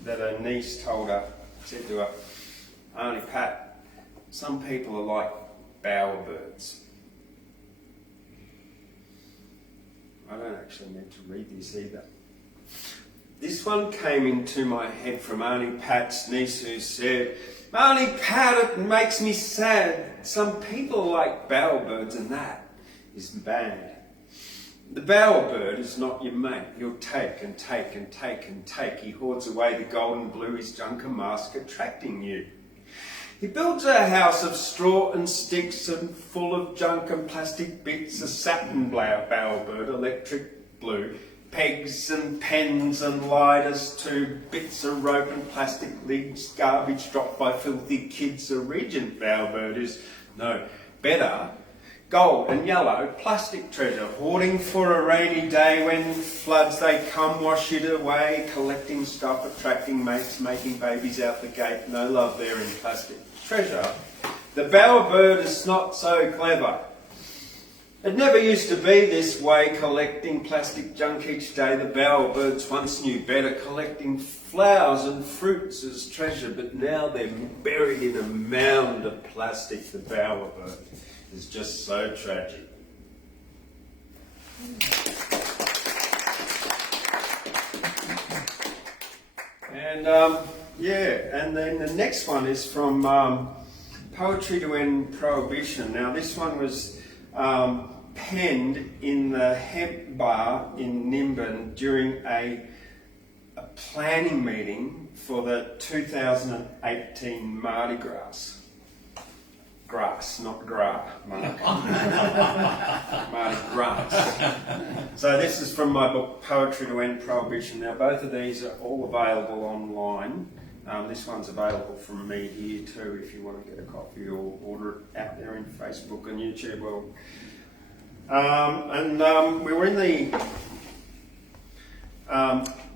that a niece told her, said to her, Auntie Pat, some people are like bowerbirds. I don't actually need to read this either. This one came into my head from Auntie Pat's niece who said, Auntie Pat, it makes me sad. Some people are like bowerbirds and that is bad. The bowerbird is not your mate. He'll take and take and take and take. He hoards away the gold and blue, his junk and mask attracting you. He builds a house of straw and sticks and full of junk and plastic bits, a satin bowerbird, electric blue, pegs and pens and lighters too, bits of rope and plastic leaves, garbage dropped by filthy kids. A regent bowerbird is no better. Gold and yellow plastic treasure, hoarding for a rainy day when floods they come, wash it away, collecting stuff, attracting mates, making babies out the gate. No love there in plastic treasure. The bowerbird is not so clever. It never used to be this way, collecting plastic junk each day. The bowerbirds once knew better, collecting flowers and fruits as treasure, but now they're buried in a mound of plastic. The bowerbird is just so tragic. And and then the next one is from Poetry to End Prohibition. Now this one was penned in the hemp bar in Nimbin during a planning meeting for the 2018 Mardi Gras. Grass, not gra, Mark. Mardi Gras. So this is from my book, Poetry to End Prohibition. Now both of these are all available online. This one's available from me here too if you want to get a copy or order it out there in Facebook and YouTube world. We were in the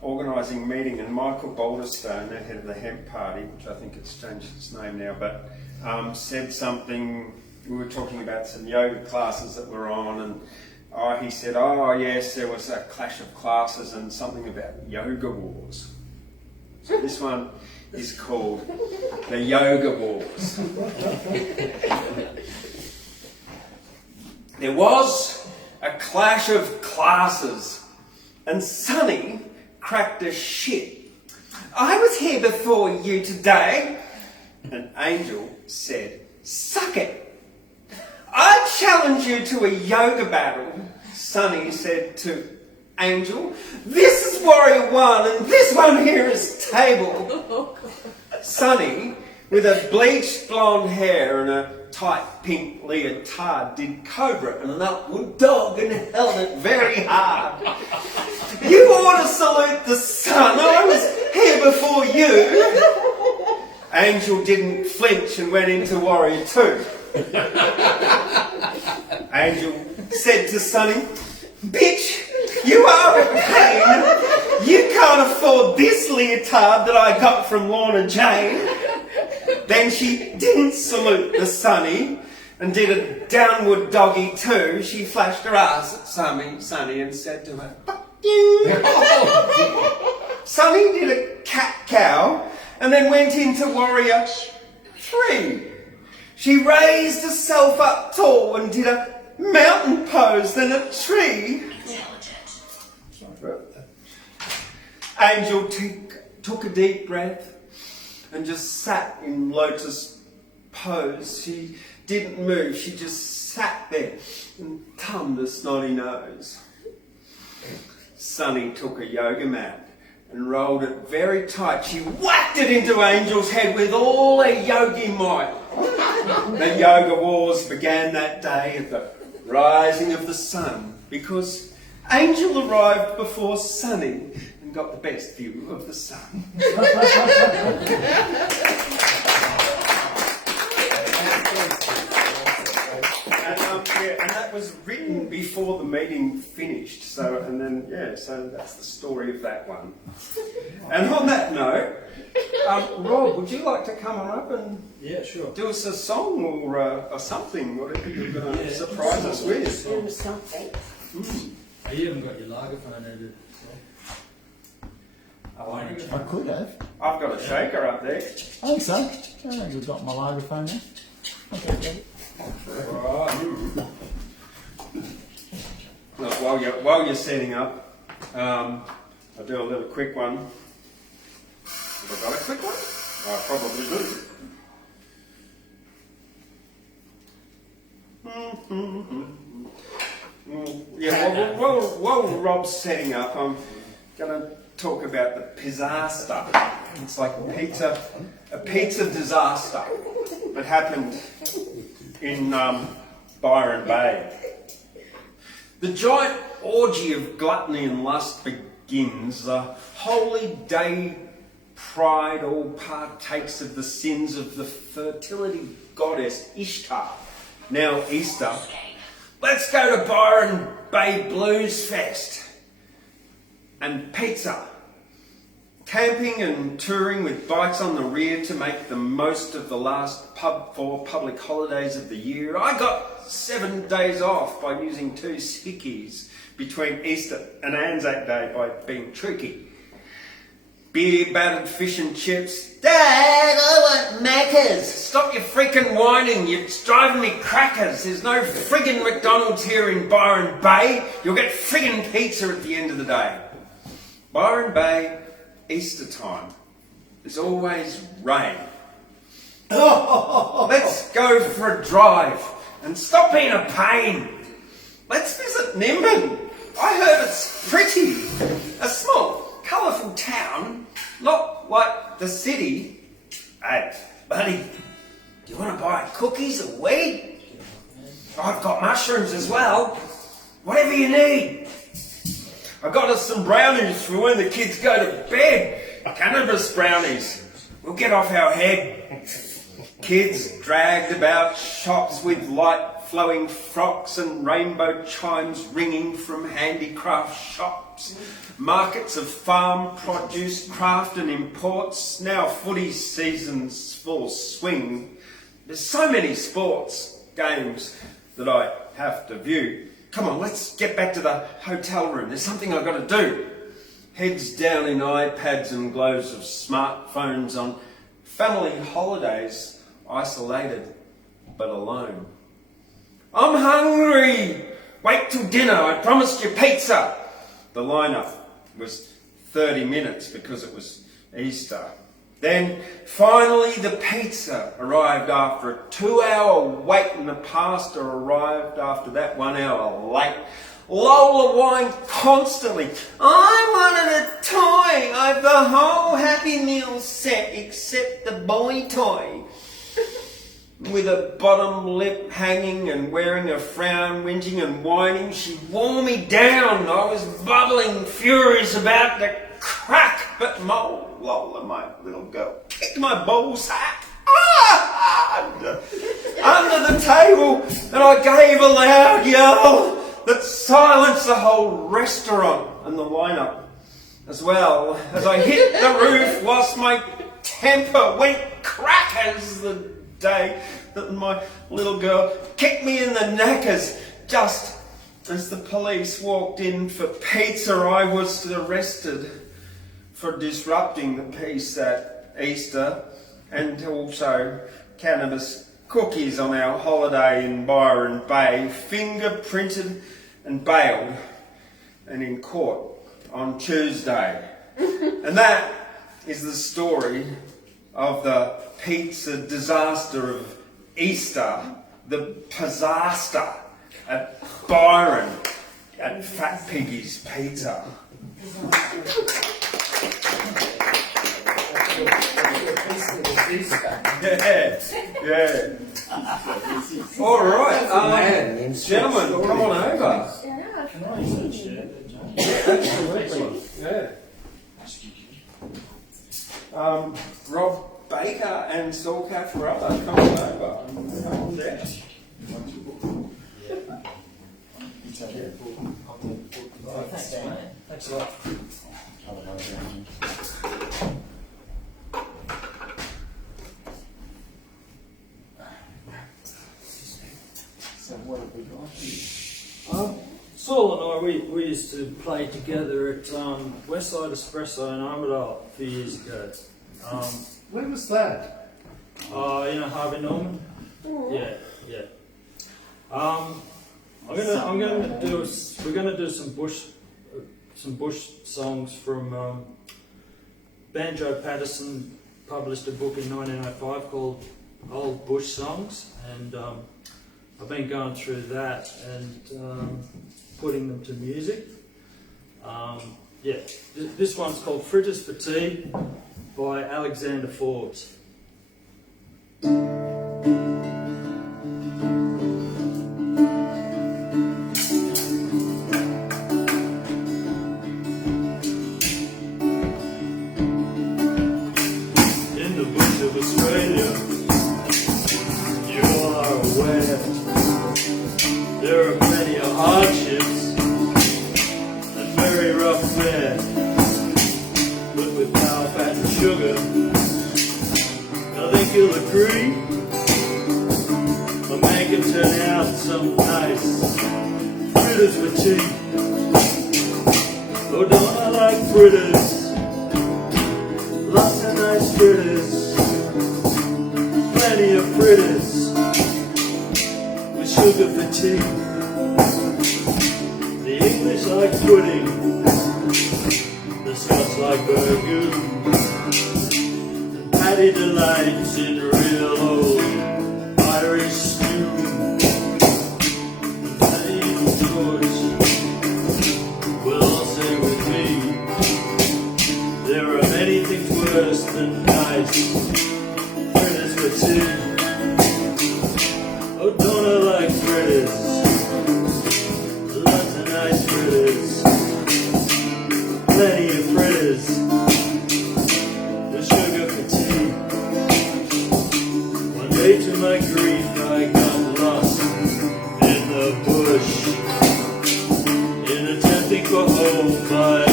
organising meeting, and Michael Balderstone, the head of the hemp party, which I think it's changed its name now, but said something. We were talking about some yoga classes that were on, and he said, oh yes, there was a clash of classes and something about yoga wars. So this one is called the Yoga Wars. There was a clash of classes, and Sonny cracked a shit. I was here before you today. And Angel said, suck it. I challenge you to a yoga battle. Sonny said to Angel, this is Warrior 1 and this one here is Table. Sonny, with a bleached blonde hair and a tight pink leotard, did Cobra and an upward dog and held it very hard. You ought to salute the sun. I was here before you. Angel didn't flinch and went into Warrior 2. Angel said to Sonny, bitch, you are a pain. You can't afford this leotard that I got from Lorna Jane. Then she didn't salute the Sonny and did a downward doggy too. She flashed her ass at Sonny and said to her, fuck you. Sonny did a cat-cow and then went into Warrior 3. She raised herself up tall and did a mountain pose, then a tree. Angel took a deep breath and just sat in lotus pose. She didn't move, she just sat there and thumbed a snotty nose. Sonny took a yoga mat and rolled it very tight. She whacked it into Angel's head with all her yogi might. The yoga wars began that day at the rising of the sun, because Angel arrived before Sonny and got the best view of the sun. And that was written before the meeting finished. So that's the story of that one. And on that note, Rob, would you like to come on up and do us a song or something, whatever you're going to surprise us with? Do something. You haven't got your lagerphone, have you? I won't. I could have. I've got a shaker up there. I think so. Oh, you've got my microphone there. Okay, got it. Right. Look, while you're setting up, I'll do a little quick one. Have I got a quick one? I probably do. Yeah, while Rob's setting up, I'm going to talk about the pizzaster. It's like a pizza disaster that happened in Byron Bay. The giant orgy of gluttony and lust begins. The holy day pride all partakes of the sins of the fertility goddess Ishtar. Now Easter. Let's go to Byron Bay Blues Fest. And pizza. Camping and touring with bikes on the rear to make the most of the last 4 public holidays of the year. I got 7 days off by using 2 sickies between Easter and Anzac Day by being tricky. Beer, battered fish and chips. Dad, I want Macca's. Stop your freaking whining, you're driving me crackers. There's no friggin' McDonald's here in Byron Bay. You'll get friggin' pizza at the end of the day. Byron Bay, Easter time. There's always rain. Let's go for a drive and stop being a pain. Let's visit Nimbin. I heard it's pretty. A small, colourful town, not like the city. Hey, buddy, do you want to buy cookies or weed? I've got mushrooms as well. Whatever you need. I got us some brownies for when the kids go to bed. Cannabis brownies. We'll get off our head. Kids dragged about shops with light flowing frocks and rainbow chimes ringing from handicraft shops. Markets of farm produce, craft and imports. Now footy season's full swing. There's so many sports, games that I have to view. Come on, let's get back to the hotel room. There's something I've got to do. Heads down in iPads and glows of smartphones on family holidays, isolated but alone. I'm hungry! Wait till dinner, I promised you pizza! The lineup was 30 minutes because it was Easter. Then finally the pizza arrived after a 2-hour wait and the pasta arrived after that 1 hour late. Lola whined constantly, I wanted a toy, I've the whole Happy Meal set except the boy toy. With a bottom lip hanging and wearing a frown, whinging and whining, she wore me down. I was bubbling, furious, about to crack, but Lola, my little girl, kicked my ball sack under the table, and I gave a loud yell that silenced the whole restaurant and the lineup as well. As I hit the roof, lost my temper, went crackers the day that my little girl kicked me in the knackers. Just as the police walked in for pizza, I was arrested for disrupting the peace at Easter and also cannabis cookies on our holiday in Byron Bay, fingerprinted and bailed and in court on Tuesday. And that is the story of the pizza disaster of Easter, the pizzaster at Byron at Fat Piggy's Pizza. Yeah. All right, gentlemen, come on over. Absolutely. Yeah. Rob Baker and Saul Cafarella, come on over. Come on down. Thanks, mate. Thanks a lot. So what have we got? Saul and we used to play together at Westside Espresso in Armadale a few years ago. Where was that? Harvey Norman. Yeah. We're gonna do some bush songs from Banjo Patterson published a book in 1905 called Old Bush Songs, and I've been going through that and putting them to music. This one's called Fritters for Tea by Alexander Forbes. There are plenty of hardships and very rough fare, but with power, fat and sugar, I think you'll agree, a man can turn out some nice fritters for tea. Oh, don't I like fritters? Lots of nice fritters, plenty of fritters. Sugar for tea. The English like pudding, the Scots like burgoo, and Paddy delights in real old Irish stew. And Paddy and George will all say with me, there are many things worse than nice fritters for tea. Oh, don't I like fritters? Lots of nice fritters, plenty of fritters, with sugar for tea. One day to my grief I got lost in the bush, in attempting for home by a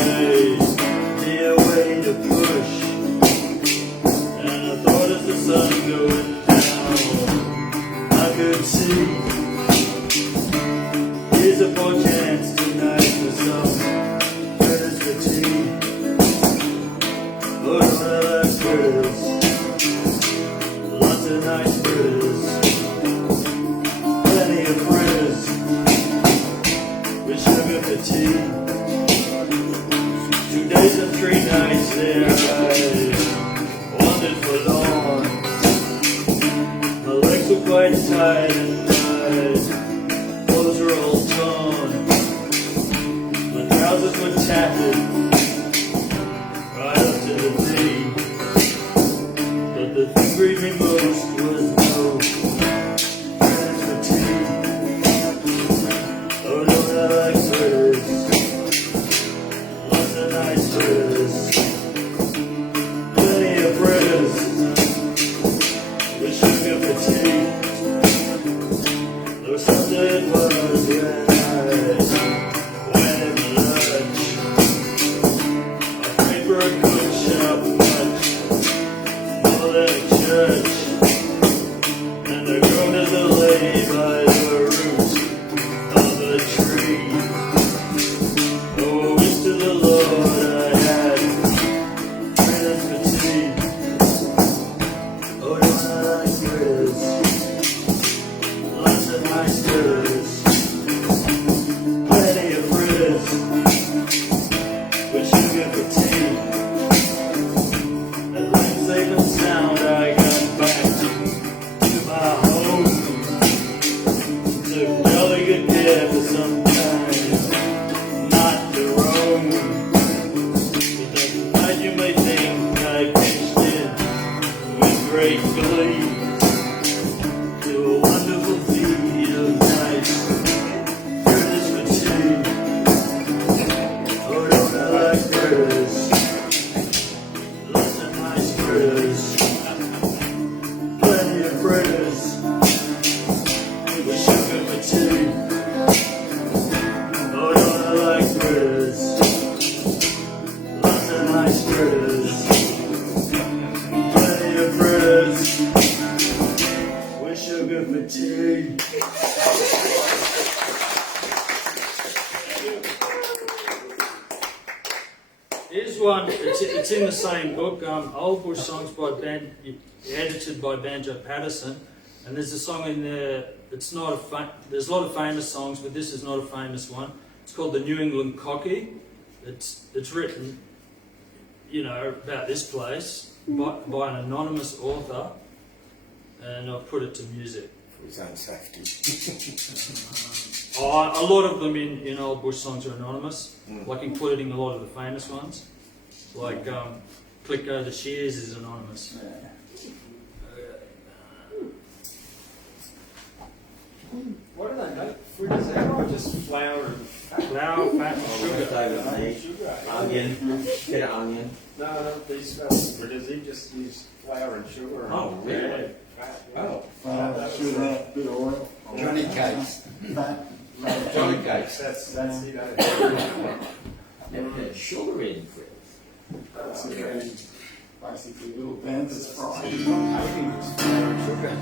near way to push. And I thought of the sun going could see. Here's a poor chance tonight for some fritters for tea. Oh, don't I like fritters? Lots of nice fritters, plenty of fritters, with sugar for tea. 2 days and 3 nights there I wandered for long. Were quite tired and my clothes were all torn. My trousers were tattered right up to the knee. But the thing grieved me most was no fritters for tea. Oh, don't I like fritters? Lots of nice fritters, plenty of fritters, with sugar for tea. It was when I went in for lunch. I prayed for a good sharp punch, more than a church. And the groaners that lay by the root of the tree. Oh, I wish to the Lord I had fritters for tea. Oh, don't I like fritters? Lots of nice fritters, plenty of fritters, with sugar for tea. At length safe and sound I got back to my home. Took jolly good care for some time not to roam. But that night you may think I pitched in with great glee to a wonderful feed of nice fritters for tea. Oh, don't I like fritters? Lots of nice fritters, plenty of fritters, with sugar for tea. Oh, don't I like fritters? Lots of nice fritters, plenty of fritters, with sugar for tea. one, it's in the same book, Old Bush Songs by edited by Banjo Patterson, and there's a song in there, it's not there's a lot of famous songs, but this is not a famous one. It's called The New England Cocky. It's written, you know, about this place by an anonymous author, and I've put it to music. For his own safety. A lot of them in Old Bush Songs are anonymous, like including a lot of the famous ones. Like Click Go the Shears is anonymous. What do they make fritters out of? Just flour and fat? Flour, fat and sugar. Sugar. Onion. Get an onion. No, these fritters, he just used flour and sugar. And Oh, really? Fat, Oh. Sugar, bit of oil. Johnny cakes. Johnny cakes. That's it. Never had sugar in fritters. Basically little bandits fried. Just flour and sugar.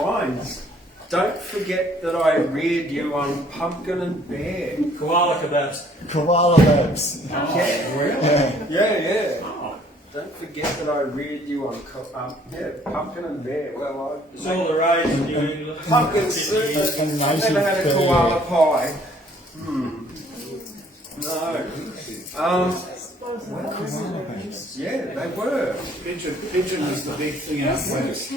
lines. Don't forget that I reared you on pumpkin and bear. Koala kebabs. Koala babs. Yeah, Really? yeah. Oh. Don't forget that I reared you on pumpkin and bear. Well, It's all the rage in New England. pumpkin soup. I've never had a koala pie. No. Yeah, they were. Pigeon was the big thing out west.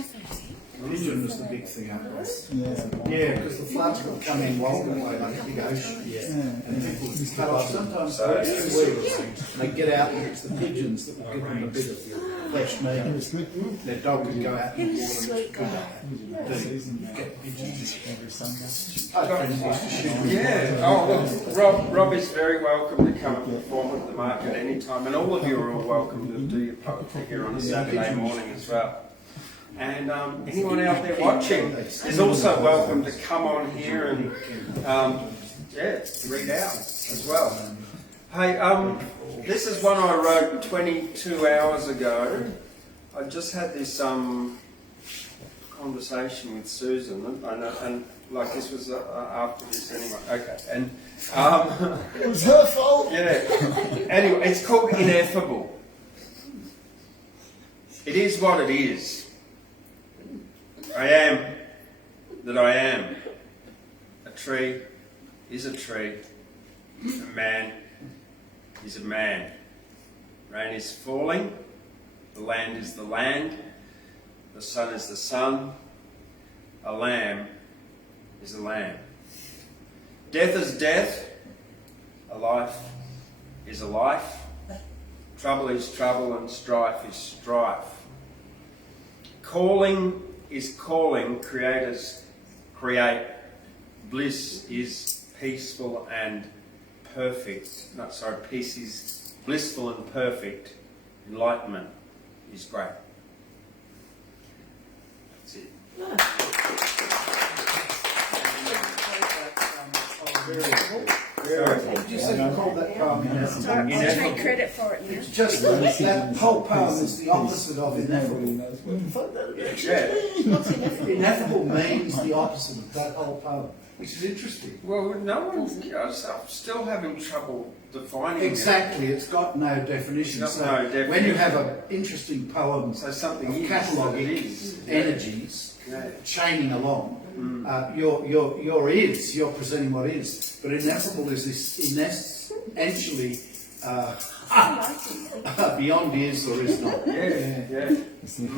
Pigeon was the big thing out west. Yeah, because the floods would come in Walgett way like a big ocean. And people would cut off sometimes for 2 weeks. And they'd get out and it's the pigeons that would give them a bit of fresh meat. Their dog would go out and water and get pigeons. Yeah. Oh, look, Rob is very welcome to come and perform at the market anytime, and all of you are all welcome to do your poetry here on a Saturday morning as well. And anyone out there watching is also welcome to come on here and read out as well. Hey, this is one I wrote 22 hours ago. I just had this conversation with Susan, and like this was after this anyway. Okay, and It was her fault. yeah. Anyway, it's called Ineffable. It is what it is. I am that I am. A tree is a tree. A man is a man. Rain is falling. The land is the land. The sun is the sun. A lamb is a lamb. Death is death. A life is a life. Trouble is trouble and strife is strife. Calling is calling, creators create. Bliss is peaceful and perfect. No, sorry, peace is blissful and perfect. Enlightenment is great. That's it. Did you say you called that poem ineffable? I'll take credit for it now. It's just that whole poem is the opposite of ineffable. Yeah. Ineffable means the opposite of that whole poem, which is interesting. Well, no one. I'm still having trouble defining Exactly, it's got no definition. It's got So no definition. when you have an interesting poem it. So something of is cataloguing what it is. energies Yeah. chaining along, you're presenting what is. But ineffable is this essentially beyond is or is not. Yeah.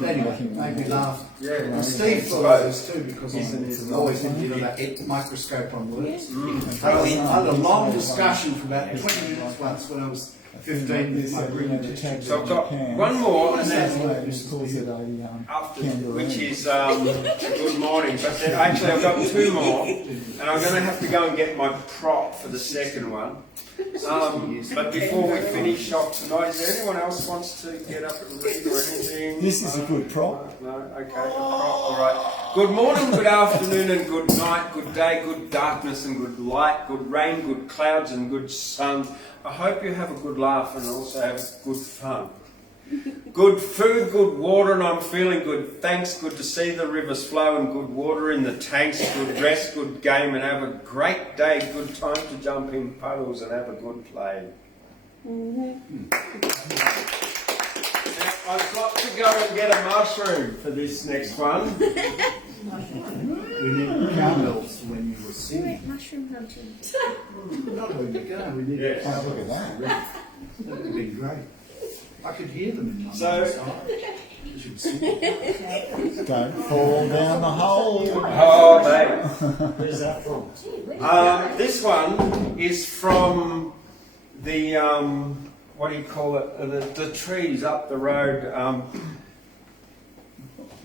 Anyway, made me laugh. Yeah. And Steve follows too because he's always into that microscope on words. I had a long discussion for about 20 minutes once when I was 15 with my brilliant teacher. So I've got one more, and then Then after, which is good morning. But then actually I've got two more, and I'm going to have to go and get my prop for the second one. But before we finish off tonight, is there anyone else wants to get up and read or anything? This is a good prop. No? Okay, prop, all right. Good morning, good afternoon and good night, good day, good darkness and good light, good rain, good clouds and good sun. I hope you have a good laugh and also have good fun. Good food, good water, and I'm feeling good. Thanks, good to see the rivers flow and good water in the tanks, good rest, good game, and have a great day. Good time to jump in puddles and have a good play. Now, I've got to go and get a mushroom for this next one. We need cowbells when you were We singing. went mushroom hunting. Not when you go, we need Yes. Oh, look at that. That would be great. I could hear them in my So- mind's eye. You should sing. Don't fall down the hole. Oh, mate. Where's that from? This one is from the, what do you call it, the trees up the road,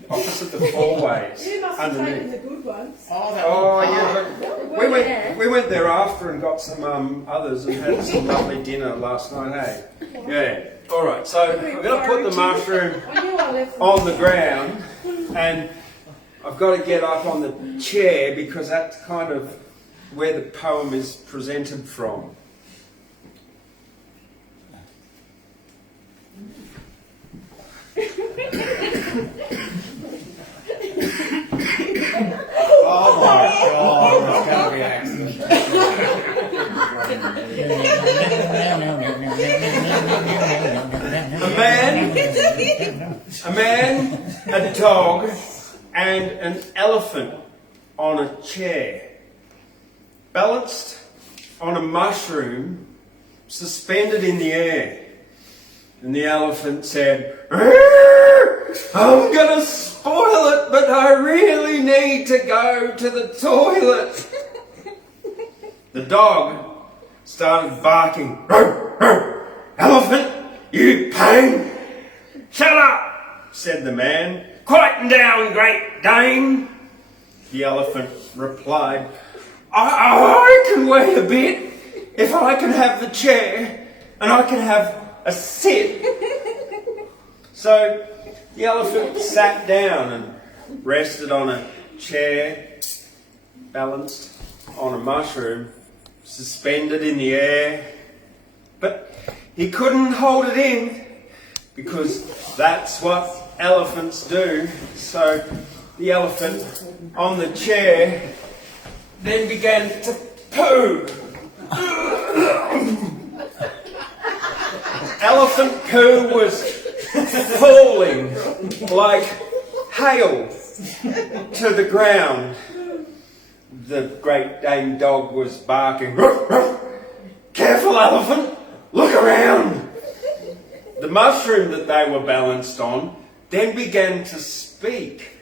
opposite the fourways. You must have taken underneath. the good ones. Oh, yeah, but we went there after and got some others and had some lovely dinner last night, hey? Yeah. All right, so I'm going to put the mushroom I knew I left them. on the ground, and I've got to get up on the chair because that's kind of where the poem is presented from. A man, a dog, and an elephant on a chair, balanced on a mushroom, suspended in the air. And the elephant said, "I'm gonna spoil it, but I really need to go to the toilet." The dog started barking. "Elephant, you pain!" "Shut up," said the man. "Quieten down, Great Dane." The elephant replied, I can wait a bit if I can have the chair and I can have a sit." So the elephant sat down and rested on a chair, balanced on a mushroom, suspended in the air. But he couldn't hold it in, because that's what elephants do. So the elephant on the chair then began to poo. Elephant poo was falling like hail to the ground. The Great Dane dog was barking. "Careful, elephant, look around." The mushroom that they were balanced on then began to speak.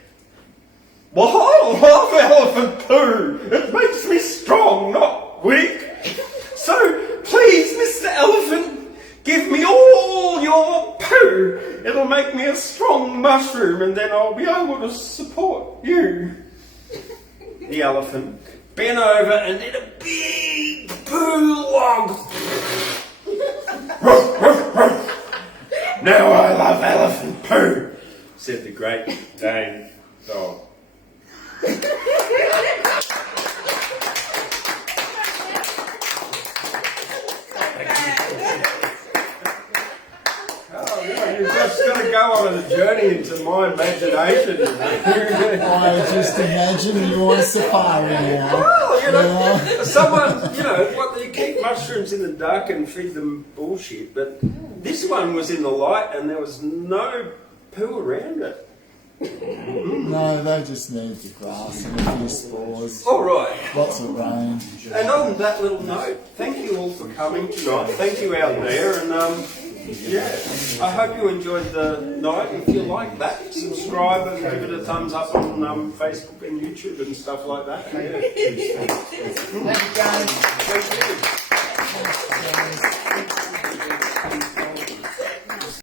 "Well, I love elephant poo. It makes me strong, not weak. So please, Mr. Elephant, give me all your poo. It'll make me a strong mushroom and then I'll be able to support you." The elephant bent over and did a big poo log. "Now I love elephant poo," said the Great Dane dog. You've just got to go on a journey into my imagination. I just imagine you on safari now. Well, someone, what they keep mushrooms in the dark and feed them bullshit, but this one was in the light and there was no poo around it. No, they just need the grass and a few spores. All right. Lots of rain. And on that little note, thank you all for coming tonight. Thank you out there, and I hope you enjoyed the night. If you like that, subscribe and give it a thumbs up on Facebook and YouTube and stuff like that. Yeah.